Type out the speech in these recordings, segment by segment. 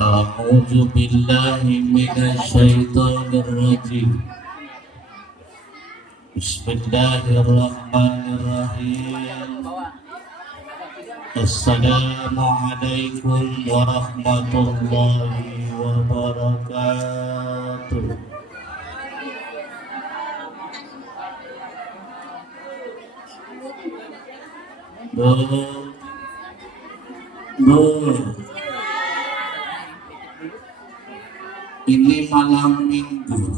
A'udzu billahi minasyaitonir rajim. Bismillahirrahmanirrahim. Assalamualaikum warahmatullahi wabarakatuh. Ini malam minggu,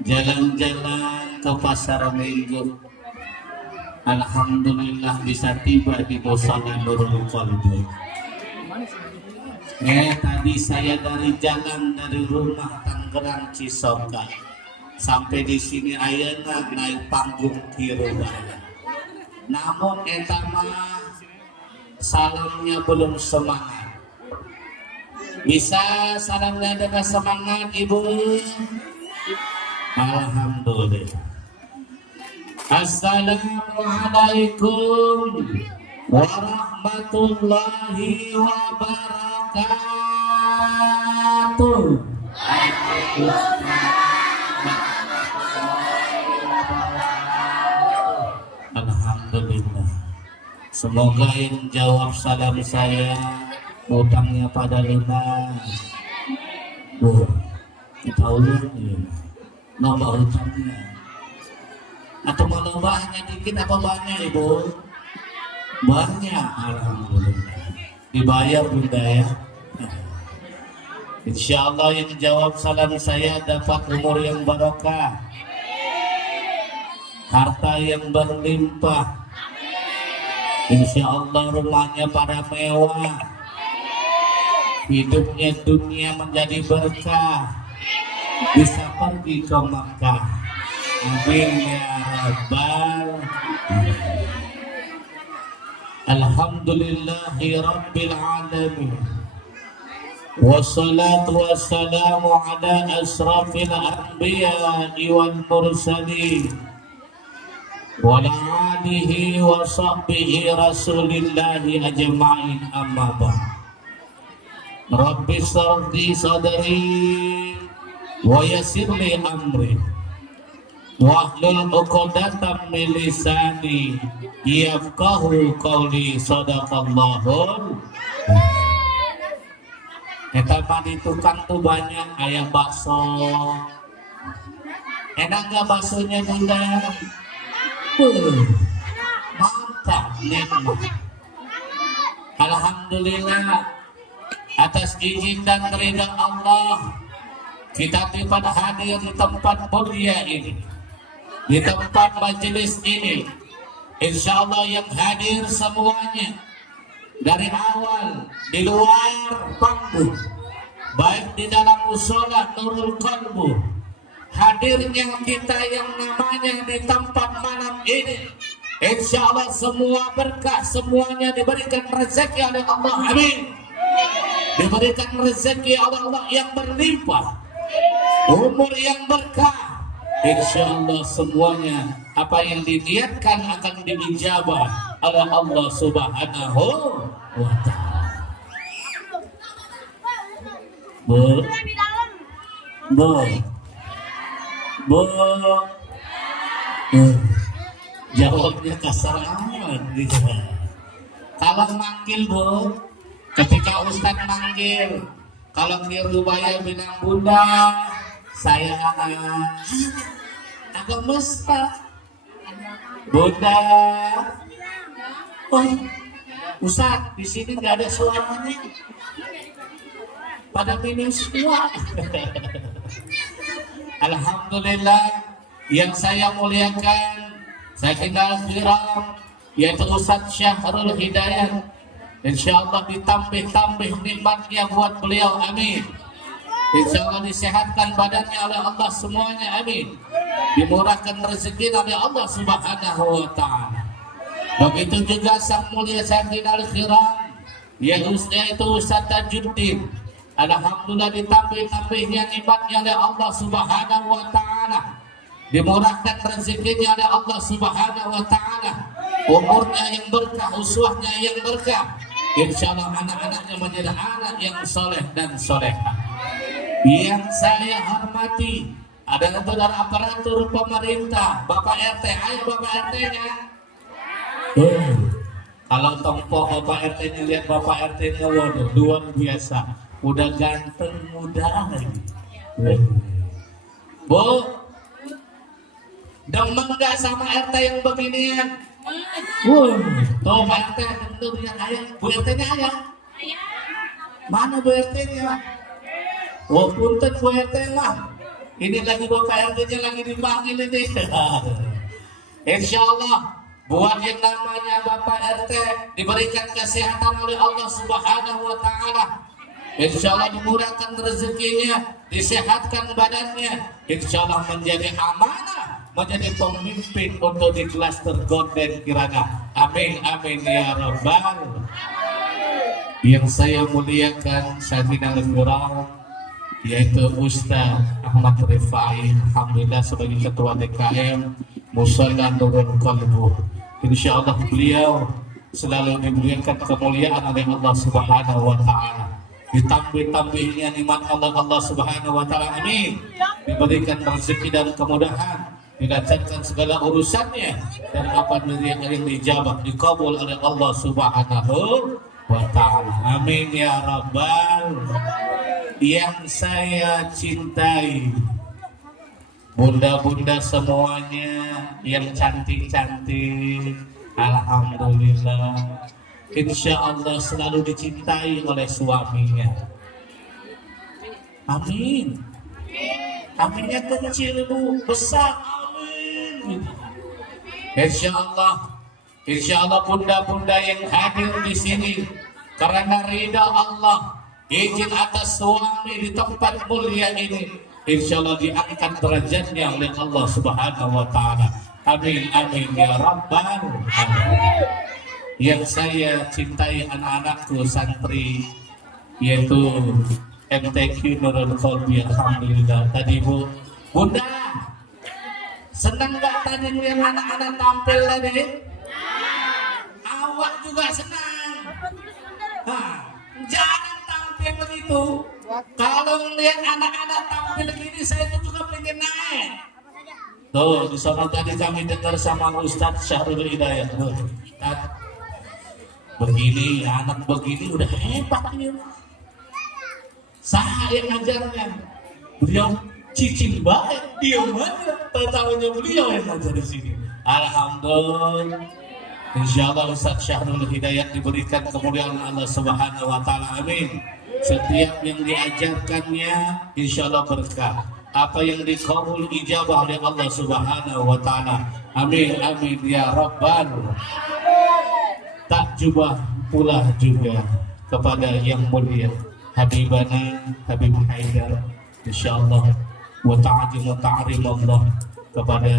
jalan-jalan ke pasar minggu. Alhamdulillah bisa tiba di Mushola Nurul Qalbi. Tadi saya dari rumah Tangerang Cisoka sampai di sini ayeuna naik panggung Kirubaya. Namun mah salamnya belum semangat. Bisa salamnya dengan semangat Ibu? Alhamdulillah. Assalamualaikum warahmatullahi wabarakatuh. Alhamdulillah. Semoga yang jawab salam saya utangnya pada lunas. Kita ulangin nomor utangnya. Atau mau nambahnya dikit apa banyak Ibu? Banyak, alhamdulillah. Dibayar Bunda ya. Insya Allah yang jawab salam saya dapat umur yang barokah, harta yang berlimpah. Insya Allah rumahnya pada mewah, hidupnya dunia menjadi berkah, bisa pergi ke Makkah. Amin ya Rabbal alamin. Alhamdulillahi Rabbil alamin. Wassalatu wassalamu ala asrafil anbiya'i wal mursalin wa ala alihi wa sahbihi rasulillahi ajma'in, amma ba'd. Rabbi shrah li sadri wa yassir li amri wahlul 'uqdatam min lisani yafqahu qawli. Shadaqallahul. Eta mah di tukang tuh banyak ayam bakso. Enak gak baksonya Bunda? Mantap nikmat. Alhamdulillah atas izin dan ridha Allah kita dapat hadir di tempat mulia ini, di tempat majelis ini. Insya Allah yang hadir semuanya dari awal di luar panggung, baik di dalam mushola Nurul Qalbi, hadirnya kita yang namanya di tempat malam ini, insya Allah semua berkah, semuanya diberikan rezeki oleh Allah. Amin. Diberikan rezeki oleh Allah yang berlimpah, umur yang berkah. Insya Allah semuanya apa yang diniatkan akan diijabah oleh Allah Subhanahu wa ta'ala. Jawabnya kasar amat gitu. Kalau manggil Bu, ketika Ustadz manggil, kalau Kirubaya bilang Bunda, saya agak mesta. Bunda, oh Ustadz di sini nggak ada suaranya, pada minum semua. Alhamdulillah, yang saya muliakan, saya kenal kiram, yaitu Ustadz Syahrul Hidayat. Insya Allah ditambah nikmatnya buat beliau, amin. Insya Allah disehatkan badannya oleh Allah semuanya, amin. dimurahkan rezeki oleh Allah Subhanahu wa taala. Begitu juga sang mulia Sayyidina Al-Khiram yaitu Ustaz Tajuddin, alhamdulillah ditambah-tambahnya nikmatnya oleh Allah Subhanahu wa taala, dimurahkan rezekinya oleh Allah Subhanahu wa taala, umurnya yang berkah, uswahnya yang berkah. Insyaallah anak-anaknya menjadi anak yang soleh dan soleha. Yang saya hormati adalah saudara aparatur pemerintah, Bapak RT. Ayo Bapak RT-nya. Kalau tompo Bapak RT-nya, lihat Bapak RT-nya, waduh luar biasa, udah ganteng muda lagi. Bu, demen gak sama RT yang beginian? Tuh Pak RT, tentu yang ayah. Bu RT-nya ayah? Mana Bu RT-nya? Wah punten Bu RT lah. Ini lagi Bapak RT-nya lagi dipanggil ini. Insya Allah buat yang namanya Bapak RT diberikan kesehatan oleh Allah Subhanahu wa taala. Insya Allah dimurahkan rezekinya, disehatkan badannya. Insya Allah menjadi amanah, menjadi pemimpin untuk di klaster Gorden Kirana. Amin amin ya rabbal. Yang saya muliakan Sayyidina Al-Khiram yaitu Ustaz Ahmad Rifai, alhamdulillah sebagai ketua DKM Musalla Nurul Qalbu. Insya Allah beliau selalu diberikan kemuliaan oleh Allah Subhanahu wa taala. Ditambah-tambahnya nikmat Allah Subhanahu wa taala, amin. Diberikan rezeki dan kemudahan, dilancarkan segala urusannya, dan apa yang dijabah dikabul oleh Allah Subhanahu wa taala. Amin ya rabbal. Yang saya cintai bunda-bunda semuanya yang cantik-cantik, alhamdulillah, insya Allah selalu dicintai oleh suaminya. Amin. Aminnya kecil Bu, besar amin. Insya Allah bunda-bunda yang hadir di sini karena ridha Allah, izin atas suami di tempat mulia ini, insya Allah diangkat derajatnya oleh Allah Subhanahu wa taala. Amin amin ya rabbal alamin. Yang saya cintai anak-anakku santri yaitu MTQ Nurul Qalbi, alhamdulillah. Tadi Bunda senang gak tadi yang anak-anak tampil tadi? Awak juga senang. Jangan tampil begitu. Kalau melihat anak-anak tampil begini, saya juga pengen naik. Tuh, di sana tadi kami dengar sama Ustadz Syahrul Hidayat. Begini, anak begini udah hebat ini. Saya yang ngajarnya. Beliau cicing baik, diam aja. Tahu-tahunya beliau yang ngajar di sini. Alhamdulillah. Insya Allah Ustadz Syahrul Hidayat diberikan kemuliaan Allah Subhanahu wa taala. Amin. Setiap yang diajarkannya insya Allah berkah. Apa yang dikabul ijabah oleh Allah Subhanahu wa taala. Amin amin ya rabbal. Tak jubah pula juga kepada yang mulia Habibana Habib Haidar, insyaallah wa ta'rim Allah, kepada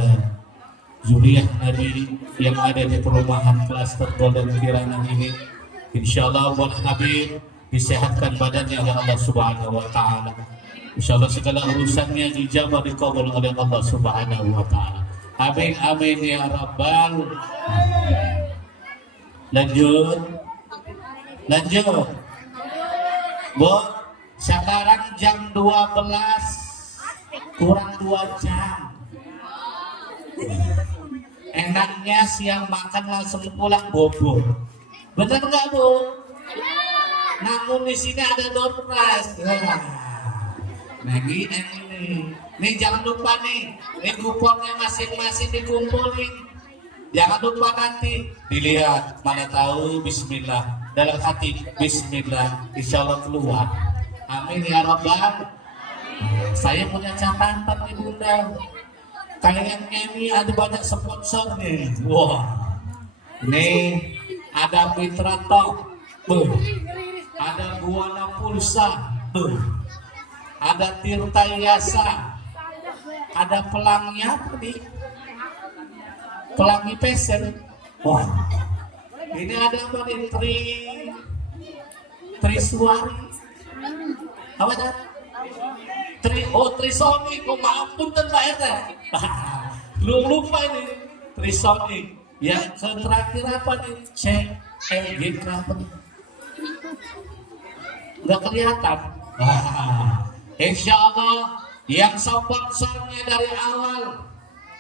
zuriyah Nabi yang ada di perumahan klaster Golden Kirana ini. Insyaallah buat Habib disehatkan badannya oleh Allah Subhanahu wa taala. Insyaallah segala urusannya dijabah dikabul oleh Allah Subhanahu wa taala. Amin amin ya rabbal. Lanjut. Bu, sekarang jam 12 kurang 2 jam. Enaknya siang makan langsung pulang bobo. Bener nggak Bu? Namun di sini ada door prize. Nah ini. Nih jangan lupa nih kuponnya masing-masing dikumpulin. Jangan lupa nanti dilihat, mana tahu bismillah, dalam hati bismillah, insya Allah keluar. Amin ya rabbal. Saya punya catatan nih Bunda. Kayaknya ini ada banyak sponsor nih. Wah. Nih ada Mitra Tok. Ada Buana Pulsa. Ada Tirta Yasa. ada pelangi apa nih? Pelangi pesen. Wah, ini ada apa nih? Trisuari. Apa dah? Trisonic. Oh maafun dan Pak RT. Lupa ini Trisonic. Yang terakhir apa nih? CLG apa nih? Nggak kelihatan. Insya Allah yang sponsornya dari awal,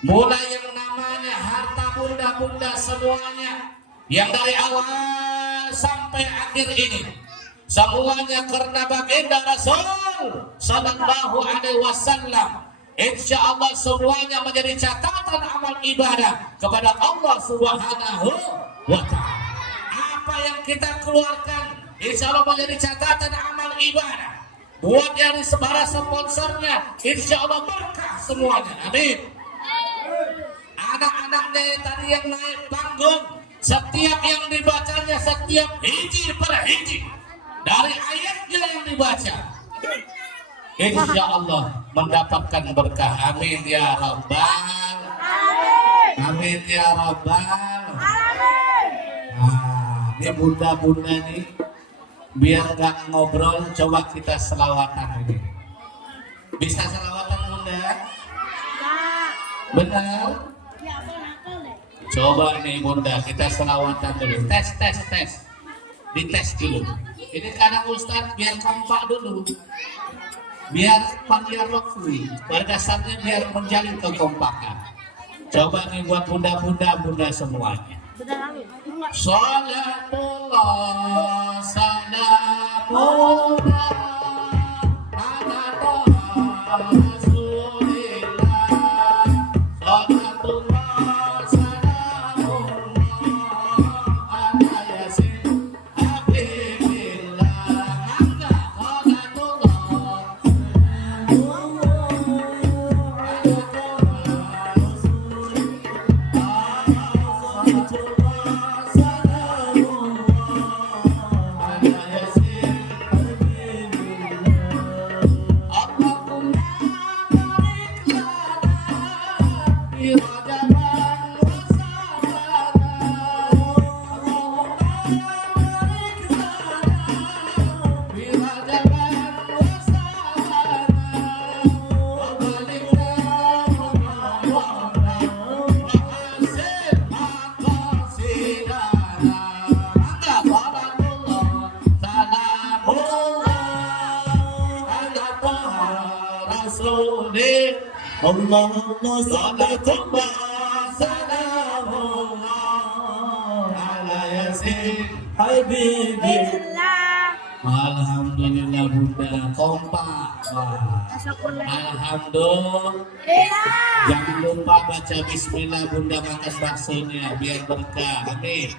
mulai yang namanya harta bunda-bunda semuanya, yang dari awal sampai akhir ini, semuanya karena baginda Rasul Sallallahu Alaihi Wasallam. Insya Allah semuanya menjadi catatan amal ibadah kepada Allah Subhanahu wa Ta'ala. Apa yang kita keluarkan, insya Allah menjadi catatan amal ibadah. Buat yang para sponsornya, insya Allah berkah semuanya. Amin. Anak-anaknya tadi yang naik panggung, setiap yang dibacanya, setiap hiji per hiji dari ayatnya yang dibaca, insya Allah mendapatkan berkah. Amin ya Rabbal. Amin ya Rabbal. Ini bunda-bunda nih, biar gak ngobrol, coba kita selawatan ini. Bisa selawatan bunda? Benar? Coba nih bunda, kita selawatan dulu. Tes. Dites dulu. Ini karena Ustadz biar kompak dulu. Biar panggil rokwi. Pada dasarnya biar menjalin kekompakan. Coba nih buat bunda semuanya. Salatullah salamullah ala Rasulillah. Salatullah salamullah ala Yasin Habibillah. Allahumma salatullah salamullah ala Yasin Habibillah. Alhamdulillah bunda kompak. Alhamdulillah. Jangan lupa baca bismillah bunda makan baksonya biar berkah. Amin.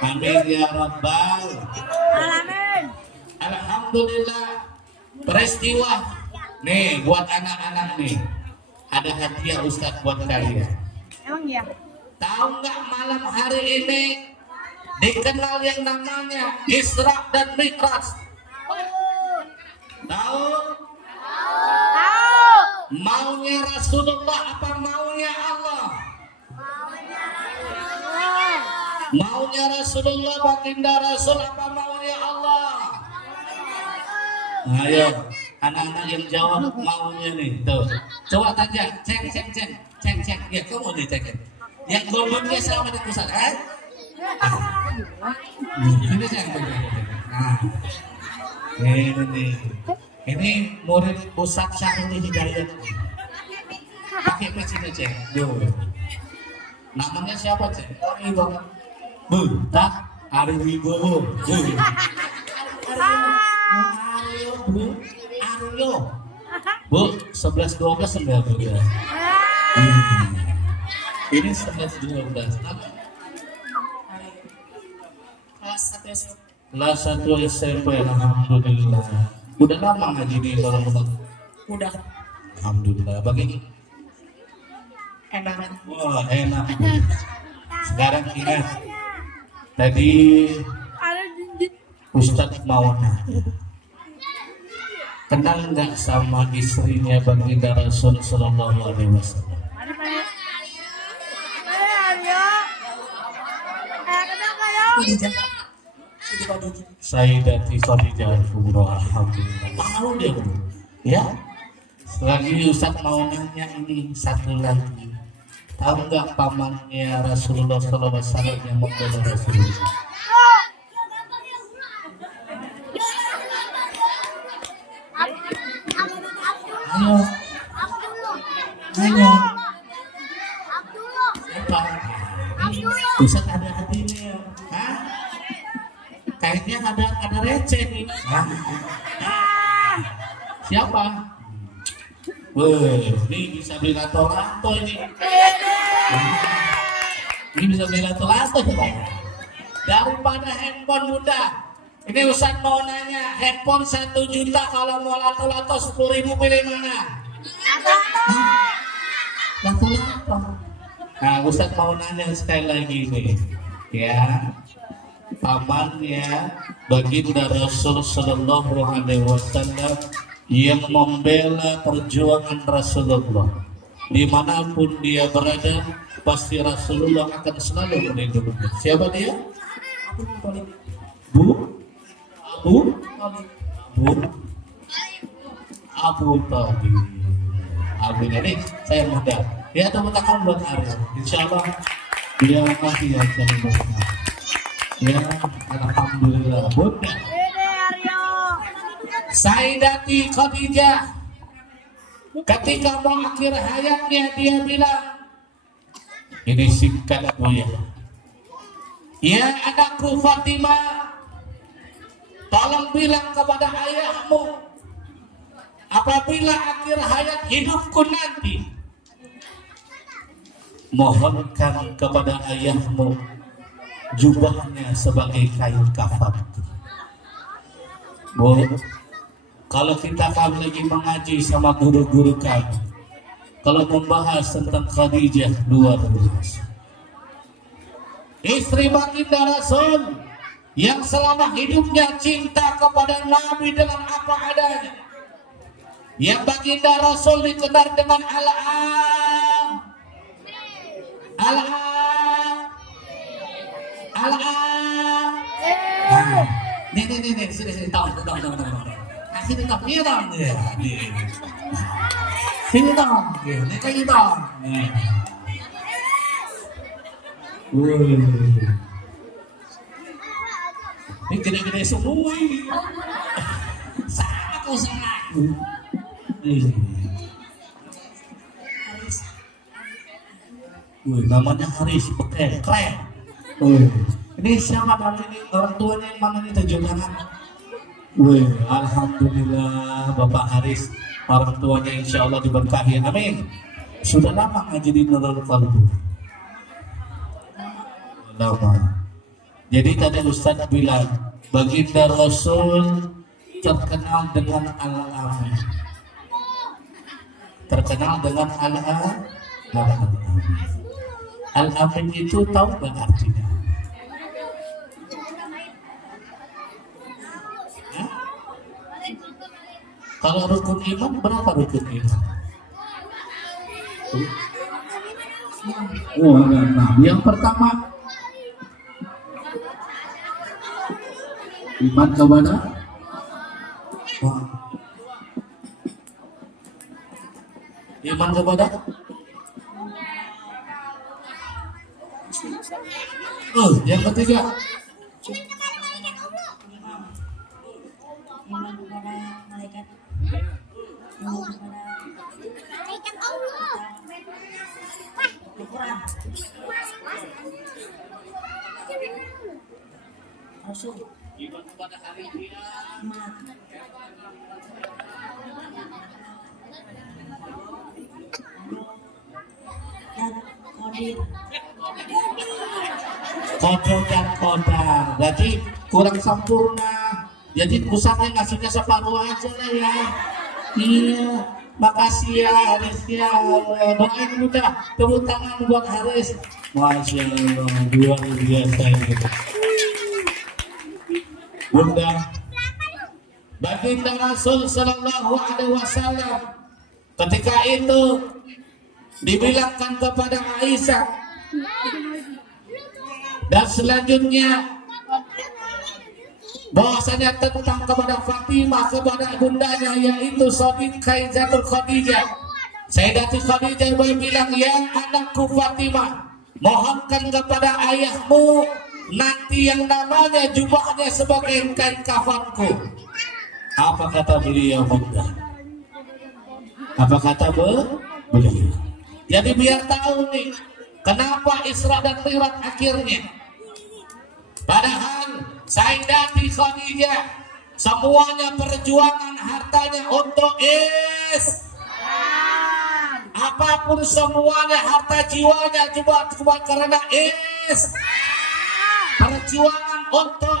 Amin ya Rabbal alamin. Alhamdulillah. Peristiwa nih buat anak-anak nih, ada hadiah Ustadz buat kalian. Emang ya? Tahu nggak malam hari ini dikenal yang namanya Isra dan Mi'raj? Tahu? Tahu. Maunya Rasulullah apa maunya Allah? Maunya Rasulullah, baginda Rasul apa maunya Allah? Ayo, anak-anak yang jawab maunya nih, tuh. Coba tanya, cek. Ya, kamu nih cek. Yang golongannya sama dengan Ustaz, kan? Ini saya. Nah, ini murid Ustaz Syahrul Hidayat. Pakai peci cek. Namanya siapa cek? Ari Wibowo. Aryo. Bu, 11-12 enggak Bu ya? Ini 11-12. Kelas 1 SMP. Alhamdulillah. Udah lama ngaji di Lorong? Udah. Alhamdulillah. Bagi Enak. wah, enak. Sekarang ingat. Tadi Ustadz mau nanya. Kenal nggak sama istrinya baginda Rasul Sallallahu Alaihi Wasallam? Khadijah. Sayyidati Khadijah Kubra. Alhamdulillah. Tahu dia bro. Ya. Lagi Ustaz mau nanya ini satu lagi. Tahu nggak pamannya Rasulullah Sallallahu Alaihi Wasallam yang membela Rasulullah? Ayo. Ayo. Apa? Ustaz ada hadinya. Hah? Kayaknya ada receh nih. Hah? Siapa? Wih, ini bisa beli lato-lato ini. Ini bisa beli lato-lato coba. Daripada handphone muda. Ini Ustaz mau nanya, handphone 1 juta kalau mau lato-lato 10.000 pilih mana? Lato-lato. Nah, Ustaz mau nanya sekali lagi nih, ya. Pamannya baginda Rasul Sallallahu Alaihi Wasallam yang membela perjuangan Rasulullah. Dimanapun dia berada, pasti Rasulullah akan selalu melindunginya. Siapa dia? Bu? Abu Talib. Abu ini saya muda. Ya tepuk tangan buat Ariel. Insya Allah dia masih akan berkah. Ya alhamdulillah bunda. Sayyidati Khadijah ketika mau akhir hayatnya dia bilang, ini singkat ya. Ya anakku Fatimah, tolong bilang kepada ayahmu apabila akhir hayat hidupku nanti, mohonkan kepada ayahmu jubahnya sebagai kain kafan. Bu, kalau kita lagi mengaji sama guru-guru kami, kalau membahas tentang Khadijah luar biasa, istri baginda Rasul yang selama hidupnya cinta kepada Nabi dengan apa adanya, yang baginda Rasul dikenal dengan al-am, nih, sini, tahu. Sini tahu, iya dong, sini dong, ini kayak dong. Ini gede-gede semua ini. Sama kau salah. Namanya Haris, keren. Ini siapa dari ini orang tuanya yang mana nih tunjukkan? Alhamdulillah Bapak Haris, orang tuanya insya Allah diberkahi. Amin. Sudah lama ngaji di Nurul Qalbi. Lama. Jadi tadi Ustaz bilang baginda Rasul terkenal dengan al-amin. Terkenal dengan al-amin. Al-amin itu tahu nggak artinya? Kalau rukun iman berapa rukun iman? Yang pertama iman kepada iman kepada yang ketiga iman kepada malaikat, iman kepada malaikat Allah, Al-Quran, Rasul, iman kepada hari kiamat, dan Qadir. Kodok dan kodar, berarti kurang sempurna. Jadi pusatnya ngasihnya separuh aja lah ya. Iya, makasih ya Haris ya. Doain udah, tepuk tangan buat Haris. Masya Allah, luar biasa gitu. Bunda, baginda Rasul Sallallahu Alaihi Wasallam ketika itu dibilangkan kepada Aisyah dan selanjutnya bahwasanya tentang kepada Fatimah kepada bundanya yaitu Sayyidatul Khadijah. Sayyidatul Khadijah bilang, ya anakku Fatimah, mohonkan kepada ayahmu nanti yang namanya jubahnya sebagai kain kafanku. Apa kata beliau, bunda? Apa kata beliau? Jadi biar tahu nih kenapa Isra dan Mi'raj akhirnya. Padahal Sayyidati Khadijah semuanya perjuangan hartanya untuk apapun semuanya, harta jiwanya cuma karena perjuangan untuk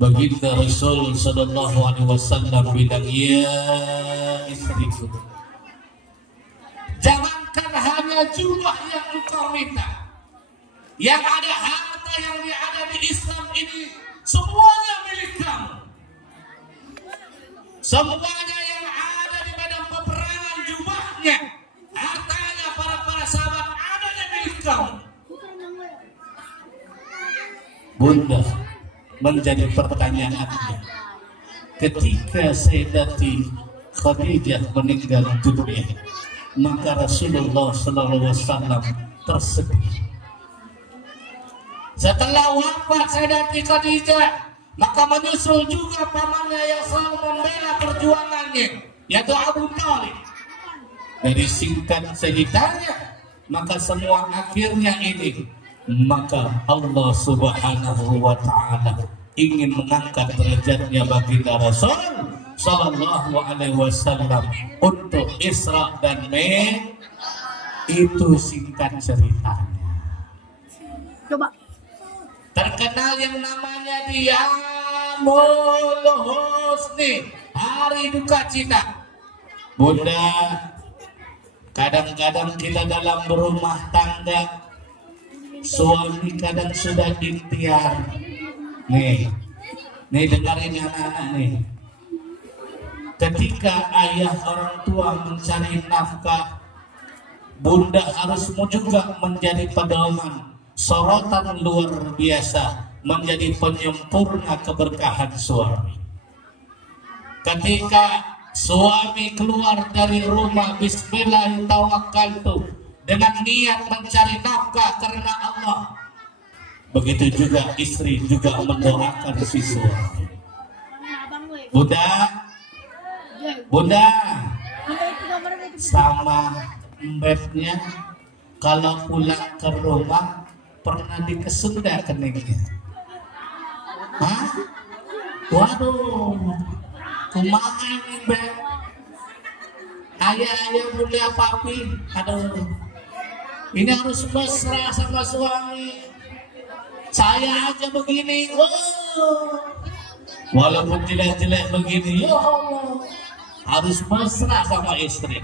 Baginda Rasul Sallallahu Alaihi Wasallam bilang, ya istriku, jangankan hanya jumlah yang engkau minta, yang ada harta yang ada di Islam ini semuanya milik kamu. Semuanya yang ada di medan peperangan, jumlahnya, hartanya para sahabat adanya milik kamu. Bunda, menjadi pertanyaannya, ketika Sayyidati Khadijah meninggal dunia, maka Rasulullah Sallallahu Alaihi Wasallam tersedih. Setelah wafat Sayyidati Khadijah, maka menyusul juga pamannya yang selalu membela perjuangannya, yaitu Abu Thalib. Dari singkat ceritanya, maka semua akhirnya ini, maka Allah Subhanahu wa Ta'ala ingin mengangkat derajatnya baginda Rasul Sallallahu Alaihi Wasallam untuk Isra dan Mi'raj. Itu singkat ceritanya. Coba. Terkenal yang namanya Yamul Husni, hari duka cita. Bunda, kadang-kadang kita dalam berumah tangga, suami kadang sudah ikhtiar. Nih dengarin anak-anak nih. Ketika ayah orang tua mencari nafkah, bunda harus juga menjadi pedoman, sorotan luar biasa, menjadi penyempurna keberkahan suami. Ketika suami keluar dari rumah, bismillahirrahmanirrahim, dengan niat mencari nafkah karena Allah, begitu juga istri juga mendoakan si suami. Bunda sama mbetnya kalau pulang ke rumah pernah dikesunda keningnya. Hah? Waduh, kumaha ini mbet? Ayah bunda papi, aduh, ini harus mesra sama suami. Saya aja begini, walaupun jelek-jelek begini, ya Allah, harus mesra sama istri.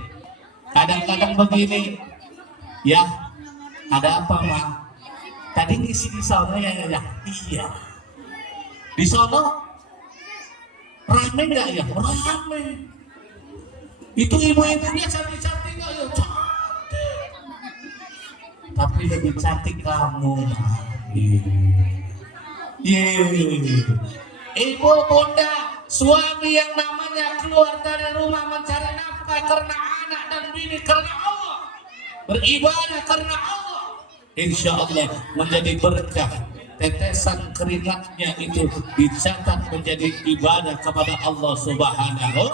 Kadang-kadang begini, ya, ada apa mak? Tadi ngisi di sana ya, iya. Di sana rame nggak ya? Rame. Itu ibu-ibunya cantik-cantik nggak ya? Cantik. Tapi lebih cantik kamu. Ibu, bunda, suami yang namanya keluar dari rumah mencari nafkah karena anak dan bini, karena Allah, beribadah karena Allah, insya Allah menjadi berkah. Tetesan keringatnya itu dicatat menjadi ibadah kepada Allah Subhanahu.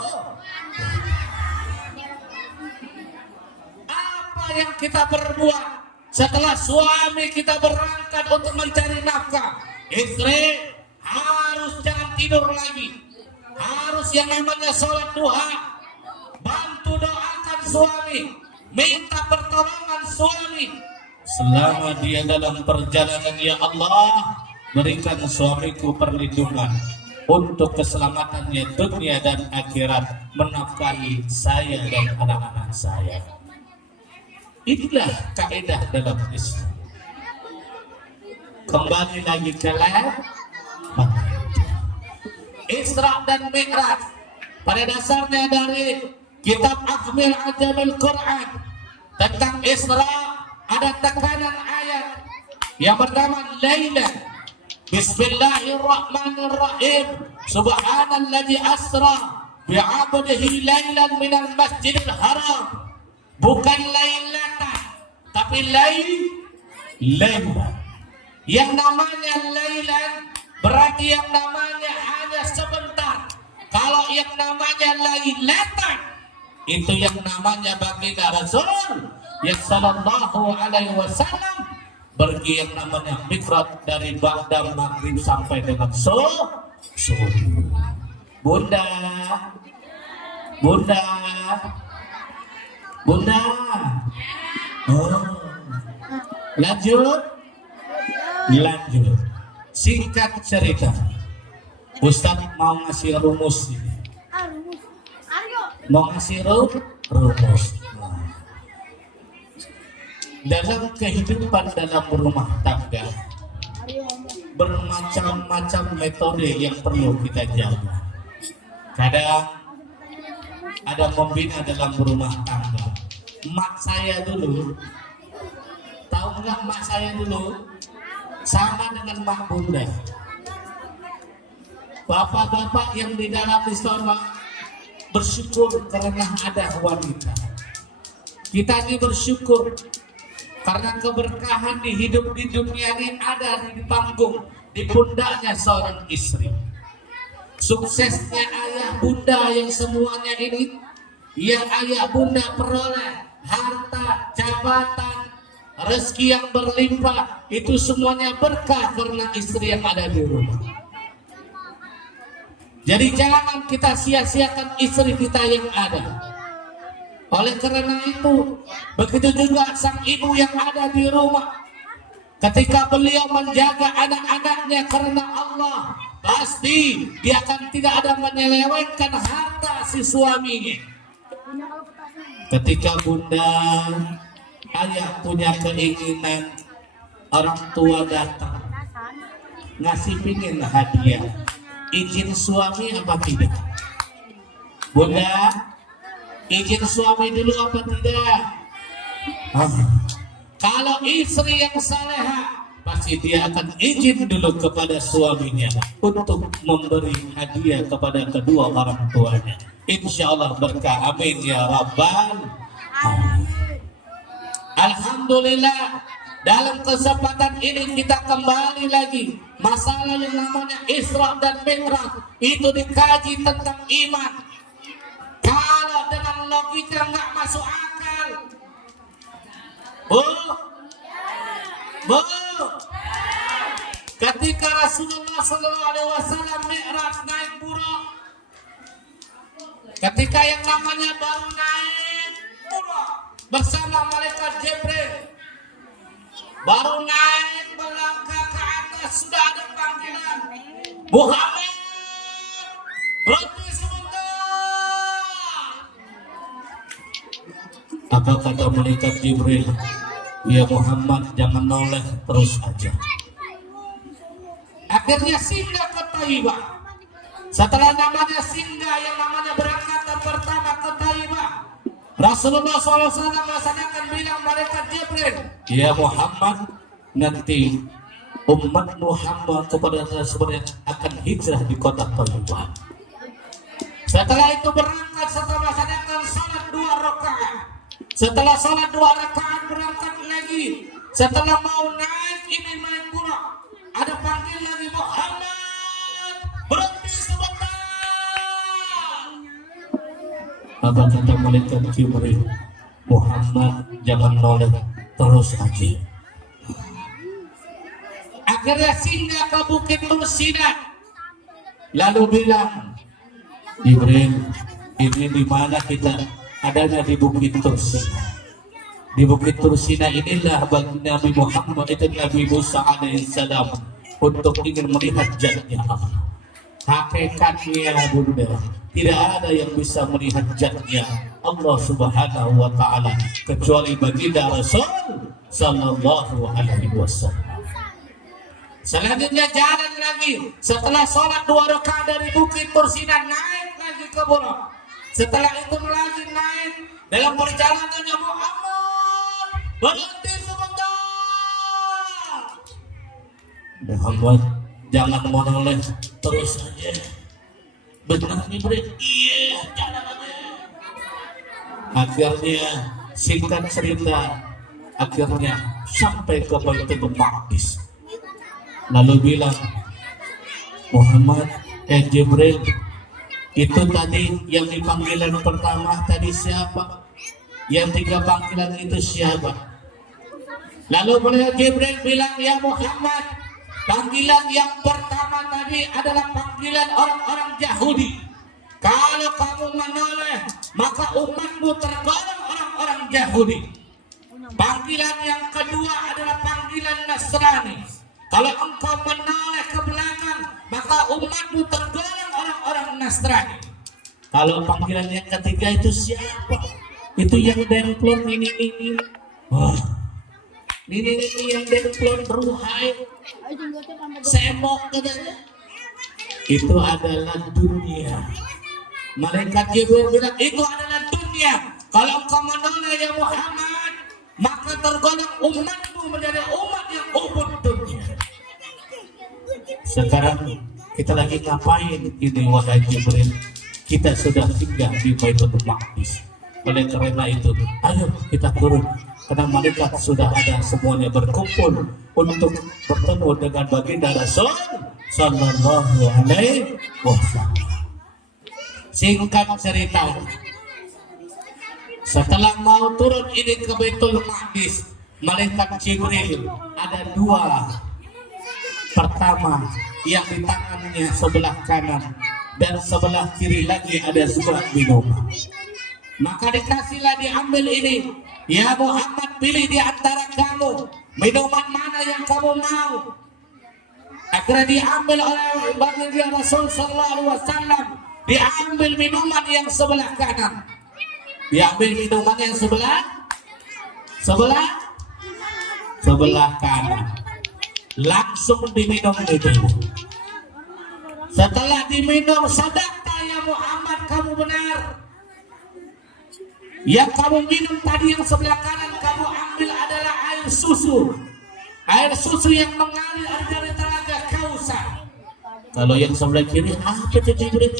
Apa yang kita perbuat setelah suami kita berangkat untuk mencari nafkah? Istri harus jangan tidur lagi, harus yang namanya sholat duha, bantu doakan suami, minta pertolongan suami selama dia dalam perjalanan. Ya Allah, berikan suamiku perlindungan untuk keselamatannya dunia dan akhirat, menafkahi saya dan anak-anak saya. Inilah kaidah dalam Islam. Kembali lagi ke Isra dan Mi'raj pada dasarnya dari kitab Ahmil Ajamil Quran tentang Isra ada tekanan ayat yang pertama Laila. Bismillahirrahmanirrahim. Subhanalladzi asra bi'abdihi lailan minal masjidil haram. Bukan lailatan, tapi lailan. Yang namanya lailan berarti yang namanya hanya sebentar. Kalau yang namanya lailatan itu yang namanya baginda Rasul yang sallallahu alaihi wasallam pergi yang namanya mikrot dari ba'da maghrib sampai dengan subuh. Bunda, Bunda, Bunda. Oh. Lanjut. Singkat cerita, Ustadz mau ngasih rumus. Mau ngasih rumus. Dalam kehidupan dalam rumah tangga bermacam-macam metode yang perlu kita jaga. Kadang ada membina dalam rumah tangga. Mak saya dulu, tahu nggak mak saya dulu sama dengan mak bunda. Bapak-bapak yang di dalam Islam bersyukur karena ada wanita. Kita ini bersyukur karena keberkahan di hidup di dunia ini ada di panggung, di pundaknya seorang istri. Suksesnya ayah bunda yang semuanya ini, yang ayah bunda peroleh, harta, jabatan, rezeki yang berlimpah, itu semuanya berkah karena istri yang ada di rumah. Jadi jangan kita sia-siakan istri kita yang ada. Oleh karena itu, begitu juga sang ibu yang ada di rumah. Ketika beliau menjaga anak-anaknya karena Allah, pasti dia akan tidak ada menyelewengkan harta si suaminya. Ketika bunda, ayah punya keinginan, orang tua datang, ngasih pingin hadiah, izin suami apa tidak? Bunda, izin suami dulu apa tidak? Kalau istri yang saleha, pasti dia akan izin dulu kepada suaminya untuk memberi hadiah kepada kedua orang tuanya. Insya Allah berkah, amin ya rabbal alamin. Alhamdulillah, dalam kesempatan ini kita kembali lagi masalah yang namanya Isra dan Mi'raj itu dikaji tentang iman. Kalau dengan logika nggak masuk akal, ketika Rasulullah SAW Mi'raj naik Buraq, ketika yang namanya baru naik Buraq bersama malaikat Jibril, baru naik melangkah ke atas sudah ada panggilan, Muhammad, berhenti sebentar. Apa kata malaikat Jibril? Ya Muhammad, jangan noleh, terus aja. Akhirnya singgah ke Taibah. Setelah namanya singgah, yang namanya berangkatan pertama ke Taibah, Rasulullah SAW melaksanakan bilang malaikat Jibril, ya Muhammad, nanti umat Muhammad kepada Rasulullah akan hijrah di kota Taibah. Setelah itu berangkat, setelah melaksanakan salat 2 rakaat. Setelah salat 2 rakaat berangkat lagi. Setelah mau naik ini naik Buraq, ada panggil lagi, Muhammad, berhenti sebentar. Apa kata malaikat Jibril? Muhammad, jangan noleh, terus aja. Akhirnya singgah ke Bukit Tursina, lalu bilang, Jibril, ini di mana kita adanya? Di Bukit Tursina. Di Bukit Tursina inilah bagi Nabi Muhammad itu Nabi Musa alaihissalam untuk ingin melihat zatnya Allah. Hakikatnya bunda, tidak ada yang bisa melihat zatnya Allah Subhanahu wa Ta'ala kecuali baginda Rasul sallallahu alaihi wasallam. Selanjutnya jalan lagi. Setelah sholat 2 rakaat dari Bukit Tursina, naik lagi ke Buruk. Setelah itu lagi naik. Dalam perjalanannya Muhammad berhenti sebentar. Muhammad jangan menoleh, terus saja. Benar nih Bre? Iya, jalan aja. Akhirnya singkat cerita, akhirnya sampai ke Baitul Maqdis. Lalu bilang, Muhammad, Jibril, itu tadi yang di panggilan pertama tadi siapa? Yang 3 panggilan itu siapa? Lalu beliau Jibril bilang, ya Muhammad, panggilan yang pertama tadi adalah panggilan orang-orang Yahudi. Kalau kamu menoleh, maka umatmu tergolong orang-orang Yahudi. Panggilan yang kedua adalah panggilan Nasrani. Kalau engkau menoleh ke belakang, maka umatmu tergolong orang-orang Nasrani. Kalau panggilan yang ketiga itu siapa? Itu yang demplon ini. Wah, ini yang demplon beruhai, semok katanya. Itu adalah dunia. Malaikat Jibril bilang itu adalah dunia. Kalau engkau menoleh ya Muhammad, maka tergolong umatmu menjadi umat yang umum dunia. Sekarang kita lagi ngapain ini wahai Jibril? Kita sudah singgah di Baitul Maqdis. Oleh karena itu, ayo kita turun. Karena malaikat sudah ada semuanya berkumpul untuk bertemu dengan baginda Rasul Sallallahu Alaihi Wasallam. Singkat cerita, setelah mau turun ini ke Baitul Maqdis, malaikat Jibril ada 2. Pertama, yang di tangannya sebelah kanan dan sebelah kiri lagi ada sebuah minuman. Maka dikasihlah diambil ini. Ya Muhammad, pilih di antara kamu minuman mana yang kamu mau. Akhirnya diambil oleh baginda Rasul Sallallahu Alaihi Wasallam. Diambil minuman yang sebelah kanan. Diambil minuman yang sebelah kanan. Langsung diminum itu. Setelah diminum, sadaqta ya Muhammad, kamu benar. Yang kamu minum tadi yang sebelah kanan kamu ambil adalah air susu. Air susu yang mengalir dari telaga Kausar. Kalau yang sebelah kiri apa itu Jibril?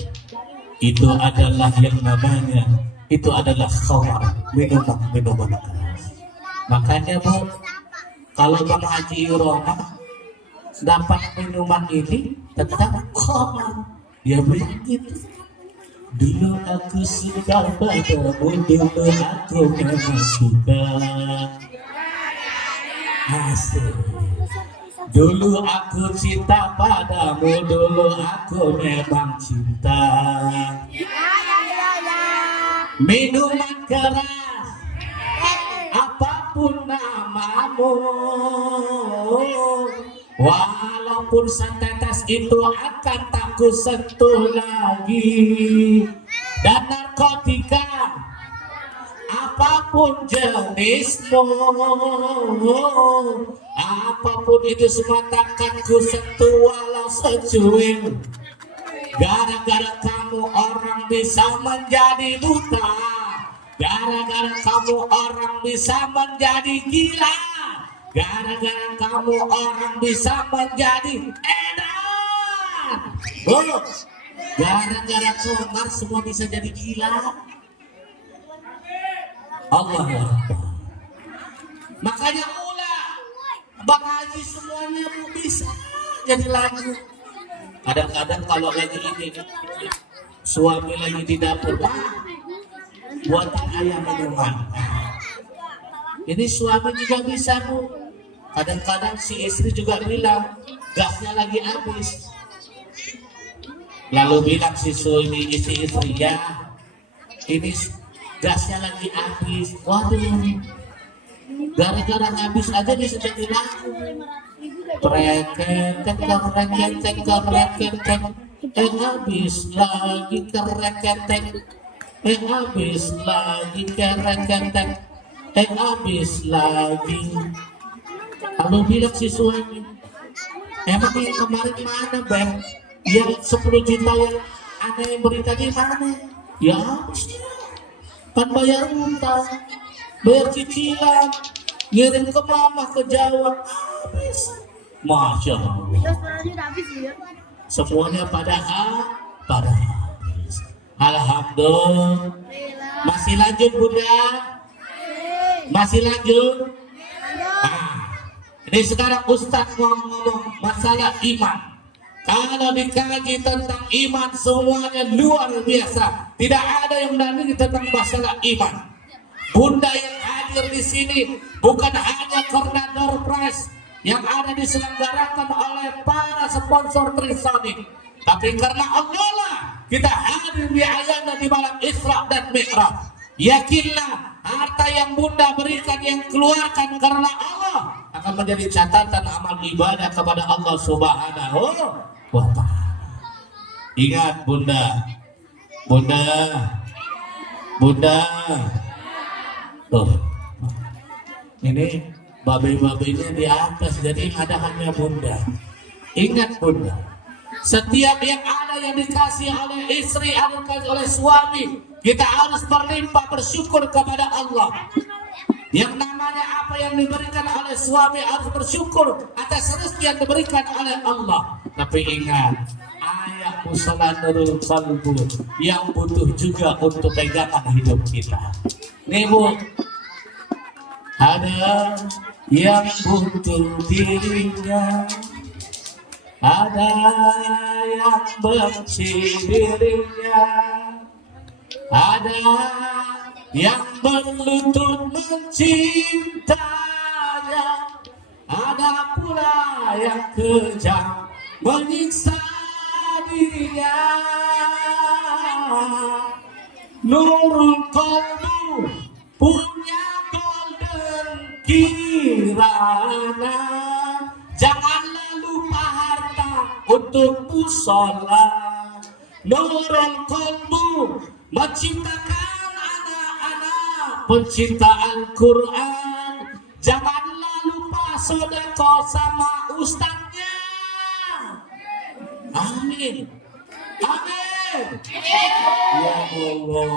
Itu adalah yang namanya, itu adalah khamar, minuman keras. Makanya Bu, kalau Bang Haji Roma dapat minuman ini tentang khamar, dia bilang gitu. Dulu aku suka padamu, dulu aku memang suka. Asik. Dulu aku cinta padamu, dulu aku memang cinta. Minuman keras, apapun namamu, walaupun setetes itu akan tak ku sentuh lagi. Dan narkotika, apapun jenismu, apapun itu semua takkan ku sentuh walau secuil. Gara-gara kamu orang bisa menjadi buta, gara-gara kamu orang bisa menjadi gila, gara-gara kamu orang bisa menjadi edan. Gara-gara khamar semua bisa jadi gila. Allah. Makanya Bang Haji semuanya bisa jadi lagu. Kadang-kadang kalau lagi ini suami lagi di dapur, buatan ayam minuman. Ini suami juga bisa Bu. Kadang-kadang si istri juga bilang gasnya lagi habis. Lalu bilang si suami istri ya, ini gasnya lagi habis. Waduh, gara-gara habis aja bisa jadi lagu. Habis lagi kereketek, habis lagi kereketek, habis lagi. Lalu bilang si suami, Emang yang kemarin mana, Bang? Yang 10 juta yang ada yang beri tadi mana? Ya habis. Kan bayar utang, bayar cicilan, ngirim ke mama ke Jawa, habis. Masya Allah. Terus sebenarnya udah habis ya. Semuanya pada habis. Alhamdulillah. Masih lanjut Bunda? Masih lanjut? Ini sekarang Ustadz mau ngomong masalah iman. Kalau dikaji tentang iman semuanya luar biasa. Tidak ada yang menandingi tentang masalah iman. Bunda yang hadir di sini bukan hanya karena door prize yang ada diselenggarakan oleh para sponsor Trisonic, tapi karena Allah lah kita hadir di ayana di malam Isra dan Mi'raj. Yakinlah harta yang Bunda berikan, yang keluarkan karena Allah, akan menjadi catatan amal ibadah kepada Allah Subhanahu wa Ta'ala. Ingat Bunda, tuh, ini babe-babenya di atas, jadi ada hanya Bunda. Ingat Bunda, setiap yang ada yang dikasih oleh istri, yang dikasih oleh suami, kita harus berlimpah bersyukur kepada Allah. Yang namanya apa yang diberikan oleh suami harus bersyukur atas rezeki yang diberikan oleh Allah. Tapi ingat, ayat musalanul qalbu yang butuh juga untuk pegangan hidup kita. Nih Bu, ada yang butuh dirinya, ada yang benci dirinya, ada yang berlutut mencintanya, ada pula yang kejam menyiksa dirinya. Nurul Qalbu punya golden kirana, janganlah lupa harta untuk musola. Nurul Qalbu menciptakan anak-anak pencinta Al-Quran, janganlah lupa sedekah sama ustadznya. Amin. Amin. Ya Allah.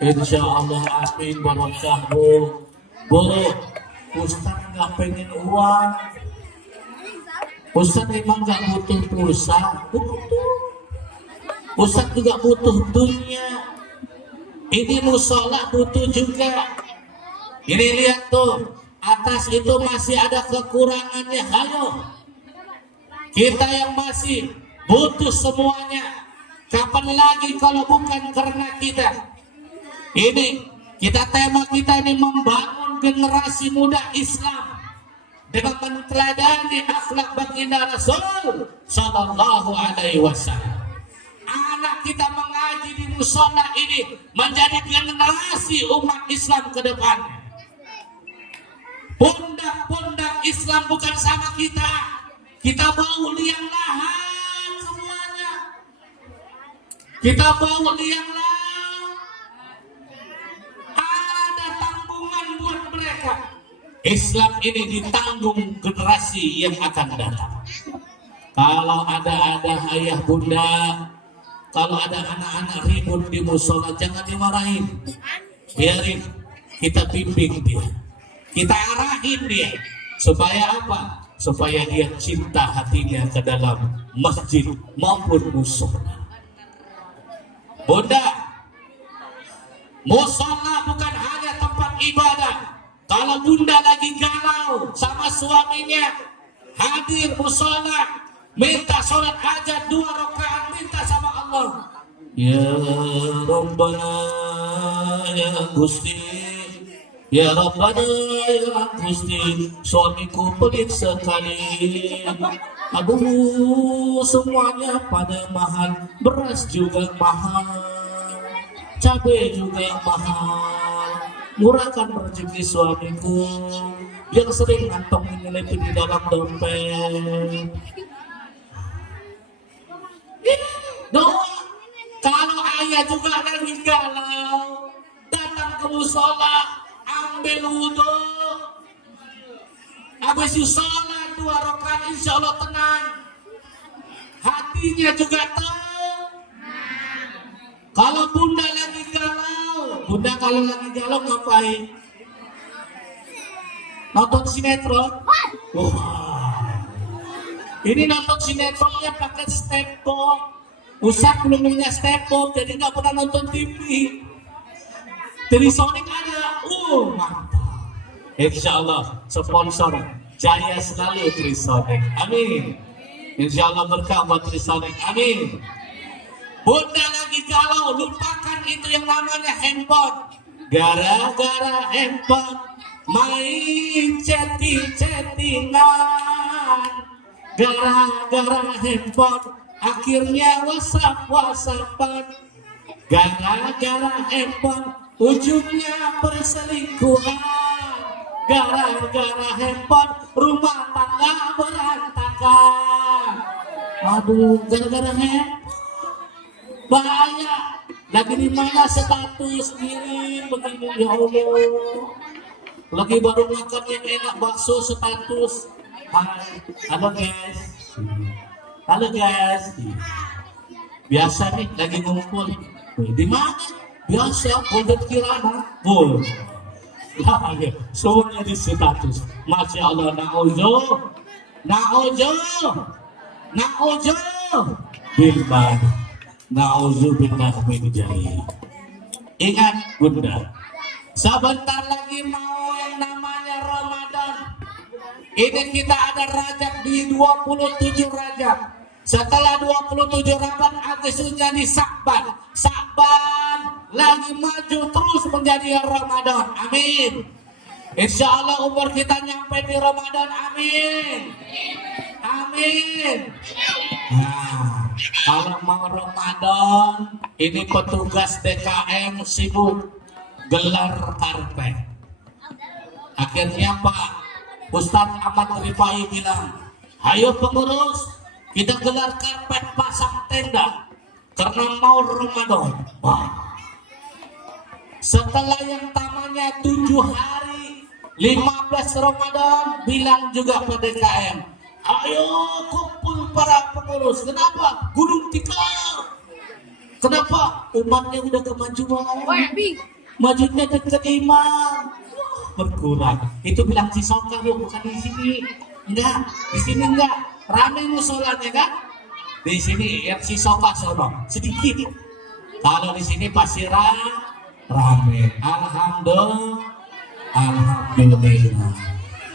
Insya Allah amin barakah Bu. Ustadz nggak pengen uang. Ustadz emang nggak butuh pulsa. Ustadz juga butuh dunia. Ini musola butuh juga. Ini lihat tuh, atas itu masih ada kekurangannya. Ayo, kita yang masih butuh semuanya. Kapan lagi kalau bukan karena kita? Ini kita, tema kita ini membangun generasi muda Islam dengan meneladani akhlak baginda Rasul Sallallahu Alaihi Wasallam. Anak kita mengaji di musola ini menjadi generasi umat Islam ke depan. Pundak-pundak Islam bukan sama kita. Kita bau liang lahat semuanya. Kita bau liang lahat. Ada tanggungan buat mereka. Islam ini ditanggung generasi yang akan datang. Kalau ada ayah bunda, kalau ada anak-anak ribut di musola, jangan dimarahin. Biarin, kita bimbing dia, kita arahin dia. Supaya apa? Supaya dia cinta hatinya ke dalam masjid maupun musola. Bunda, musola bukan hanya tempat ibadah. Kalau bunda lagi galau sama suaminya, hadir musola, minta sholat hajat 2 rakaat, minta sama Allah. Ya Rabbana ya Gusti, ya Rabbana ya Gusti, suamiku pelit sekali. Aduh, semuanya pada mahal, beras juga mahal, cabai juga mahal. Murahkan rezeki suamiku yang sering ngantongin nyelipin di dalam dompet. Doa. Kalau ayah juga lagi galau, datang ke musola, ambil wudhu, habis sholat 2 rakaat insya Allah tenang. Hatinya juga tenang. Kalau bunda lagi galau, bunda kalau lagi galau ngapain? Nonton sinetron? Wah. Ini nonton sinetronnya pakai stepbox. Ustaz belum punya stepbox, jadi nggak pernah nonton TV. Trisonic ada, mantap. Insya Allah sponsor jaya selalu Trisonic. Amin. Insya Allah berkah buat Trisonic. Amin. Bunda lagi galau, lupakan itu yang namanya handphone. Gara-gara handphone main chattingan. Gara-gara handphone akhirnya whatsapp-whatsappan. Gara-gara handphone ujungnya perselingkuhan. Gara-gara handphone rumah tangga berantakan. Aduh, gara-gara handphone bahaya. Lagi di mana status kirim begini, ya Allah. Lagi baru makan yang enak bakso status. Hai, halo guys. Halo guys. Biasa nih lagi ngumpul. Di mana? Biasa Pondok Kirana. Semuanya di status. Masya Allah, na'ujo billah. Na'udzubillah min dzalik. Ingat bunda, sebentar lagi mau yang namanya Ramadan. Ini kita ada Rajab di 27 Rajab. Setelah 27 Ramadan, Agustus jadi Sya'ban. Sya'ban lagi maju terus menjadi Ramadan. Amin. Insya Allah umur kita nyampe di Ramadan. Amin. Amin. Nah, kalau mau Ramadan, ini petugas DKM sibuk gelar karpet. Akhirnya Pak Ustadz Ahmad Rifai bilang, ayo pengurus, kita gelar karpet, pasang tenda, karena mau Ramadan. Wah. Setelah yang tamanya 7 hari, 15 Ramadan, bilang juga Pak DKM, ayo kumpul para pengurus. Kenapa? Gunung tikar. Kenapa? Umatnya udah kemajuan. Majunya dekat imam. Berkurang. Itu bilang Cisoka bu, bukan di sini. Enggak, di sini enggak. Ramai musolanya kan? Di sini yang Cisoka sono sedikit. Kalau di sini pasti ramai. Alhamdulillah. Alhamdulillah.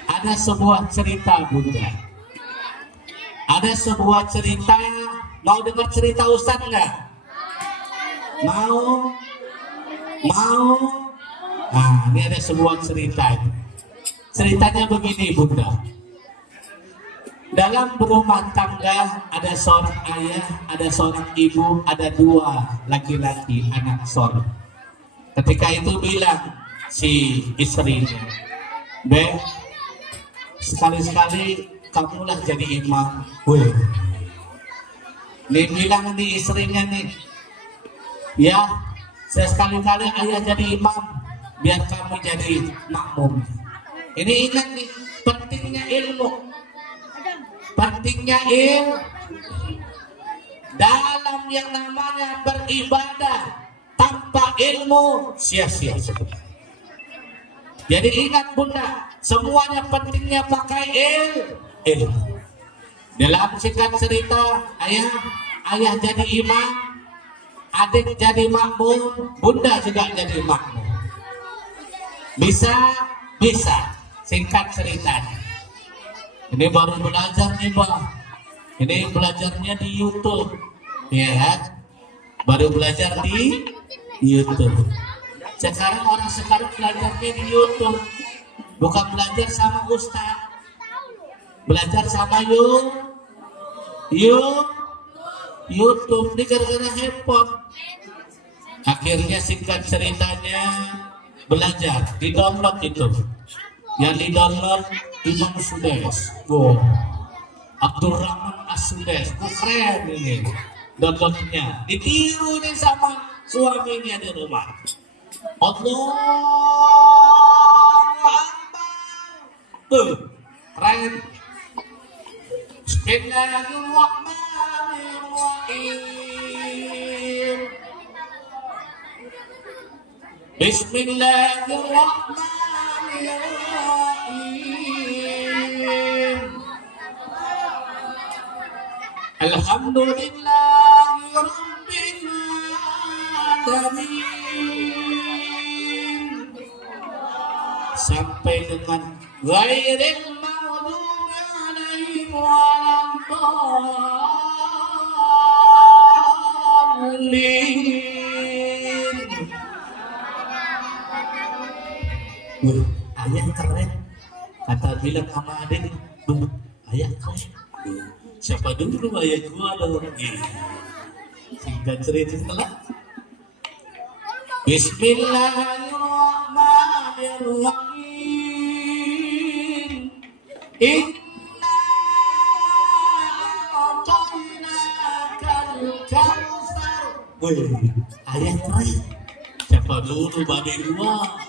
Ada sebuah cerita bunda. Ada sebuah cerita. Mau dengar cerita Ustaz enggak? Mau? Nah, ini ada sebuah cerita. Ceritanya begini bunda. Dalam berumah tangga ada seorang ayah, ada seorang ibu, ada 2 laki-laki anak seorang. Ketika itu bilang si istrinya, Beb, sekali-sekali kamulah jadi imam. Nih bilang di istrinya nih, ya sekali-kali ayah jadi imam, biar kami jadi makmum. Ini ingat nih, pentingnya ilmu. Pentingnya ilmu dalam yang namanya beribadah. Tanpa ilmu sia-sia. Jadi ingat bunda, semuanya pentingnya pakai ilmu. Dalam singkat cerita, ayah jadi imam, adik jadi makmum, bunda juga jadi makmum. Bisa. Singkat ceritanya. Ini baru belajar nih bang. Ini belajarnya di YouTube, ya kan? Baru belajar di YouTube. Orang sekarang belajarnya di YouTube, bukan belajar sama Ustaz. Belajar sama YouTube. Ini gara-gara handphone. Akhirnya singkat ceritanya belajar, di-download itu. Yang di-download Imam Sudes. Abdurrahman As-Sudes. Keren ini downloadnya. Ditiru nih sama suaminya di rumah. Allah Akbar. Keren. Bismillahirrahmanirrahim. Bismillahirrahmanirrahim. Alhamdulillahi Rabbil Alamin. Sampai dengan ghairil maghdubi alaihim waladdallin. Ayah keren. Kata bilang sama adik, ayah keren. Siapa dulu ayah gua dong? Singkat cerita setelah Bismillahirrahmanirrahim. Inna a'tainakal kautsar. Ayah keren. Siapa dulu babe gua?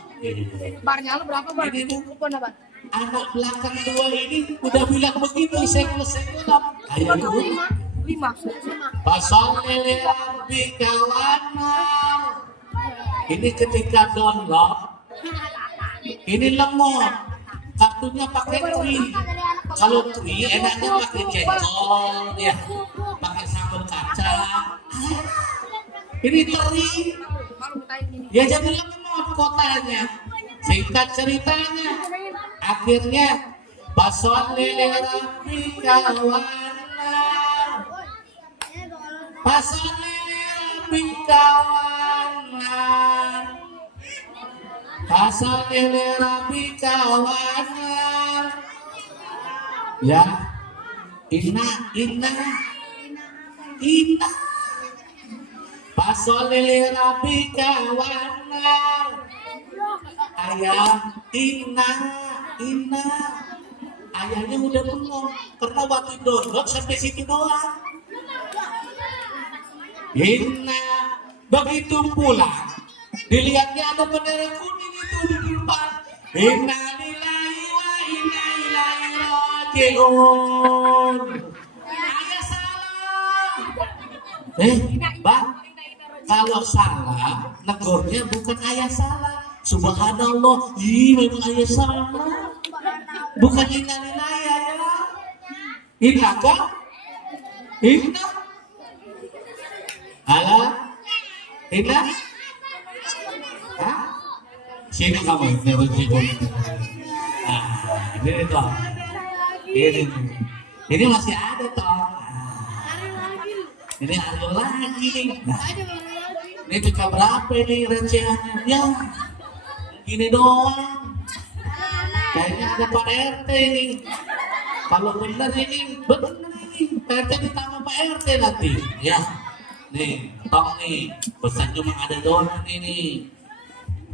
Barnya lu berapa bar? Ini Bu. Bukan apa? Anak belakang dua ini udah bilang begitu, senggol-senggolan. Ayah dulu. Lima. Pasalnya lebih kawanan. Ini ketika download, ini lemot. Kartunya pakai tri. Kalau tri enaknya pakai jengkol, ya, pakai sambal kacang. Ini teri, ya jadi lemot kotanya. Singkat ceritanya, akhirnya pasalnya lebih kawanan. Pasalnya lebih kawanan. Pasalnya lebih kawanan. Ya, Ina. Pasalnya lebih kawanan. Ayah, Ina. Ayahnya udah bengong karena waktu download sampai situ doang. Inna, begitu pulang dilihatnya ada bendera kuning itu di depan. Inna lillahi wa inna ilaihi raji'un. Ayah salah. Bang, kalau salah negornya bukan ayah salah. Subhanallah, memang ayah salah. Bukan inna lillahi ayah. Inna kah? Inna. Alah, Inna? Hah? Sini kamu, ini toh. Ini masih ada toh. Ini ada lagi nih. Ini juga berapa nih recehannya? Ya, gini doang. Kayaknya ada Pak RT ini. Kalau benar ini, benar ini. Pak RT ditambah Pak RT nanti. Ya. Nih, tong nih, pesan cuma ada doang ini.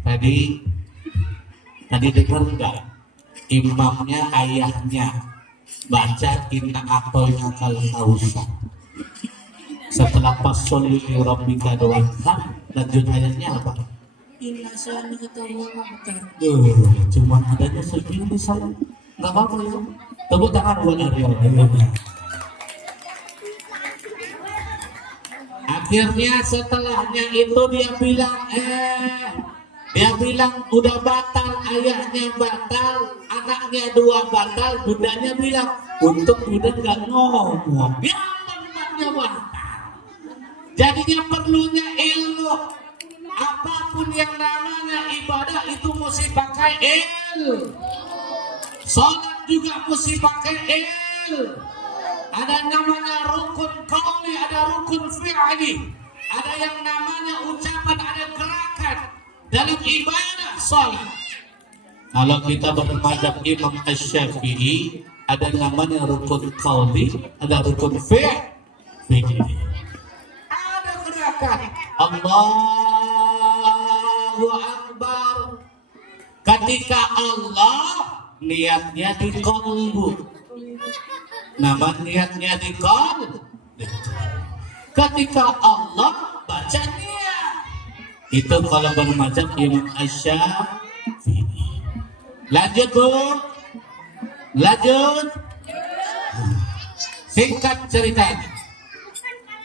Tadi dengar enggak? Imamnya ayahnya baca inna a'tainakal kautsar. Setelah pasol rabbika doangkan, lanjut ayatnya apa? Inna sana'atallahi. Cuma adanya segini saya. Enggak apa-apa ya. Tepuk tangan buat Aryo. Akhirnya setelahnya itu dia bilang udah batal, ayahnya batal, anaknya dua batal, bundanya bilang untuk bunda nggak ngomong, ya tempatnya batal. Jadinya perlunya ilmu, apapun yang namanya ibadah itu mesti pakai ilmu. Sholat juga mesti pakai ilmu. Ada namanya rukun qauli, ada rukun fi'li, ada yang namanya ucapan, ada gerakan dalam ibadah sholat. Kalau kita bermadzhab Imam Asy-Syafi'i, ada namanya rukun qauli, ada rukun fi'li, ada gerakan Allahu Akbar. Ketika Allah, niatnya di qalbu. Nama niatnya di qalb. Ketika Allah baca niat. Itu kalau bermadzhab Imam Asy-Syafi'i. Lanjut Bu. Lanjut. Singkat ceritanya,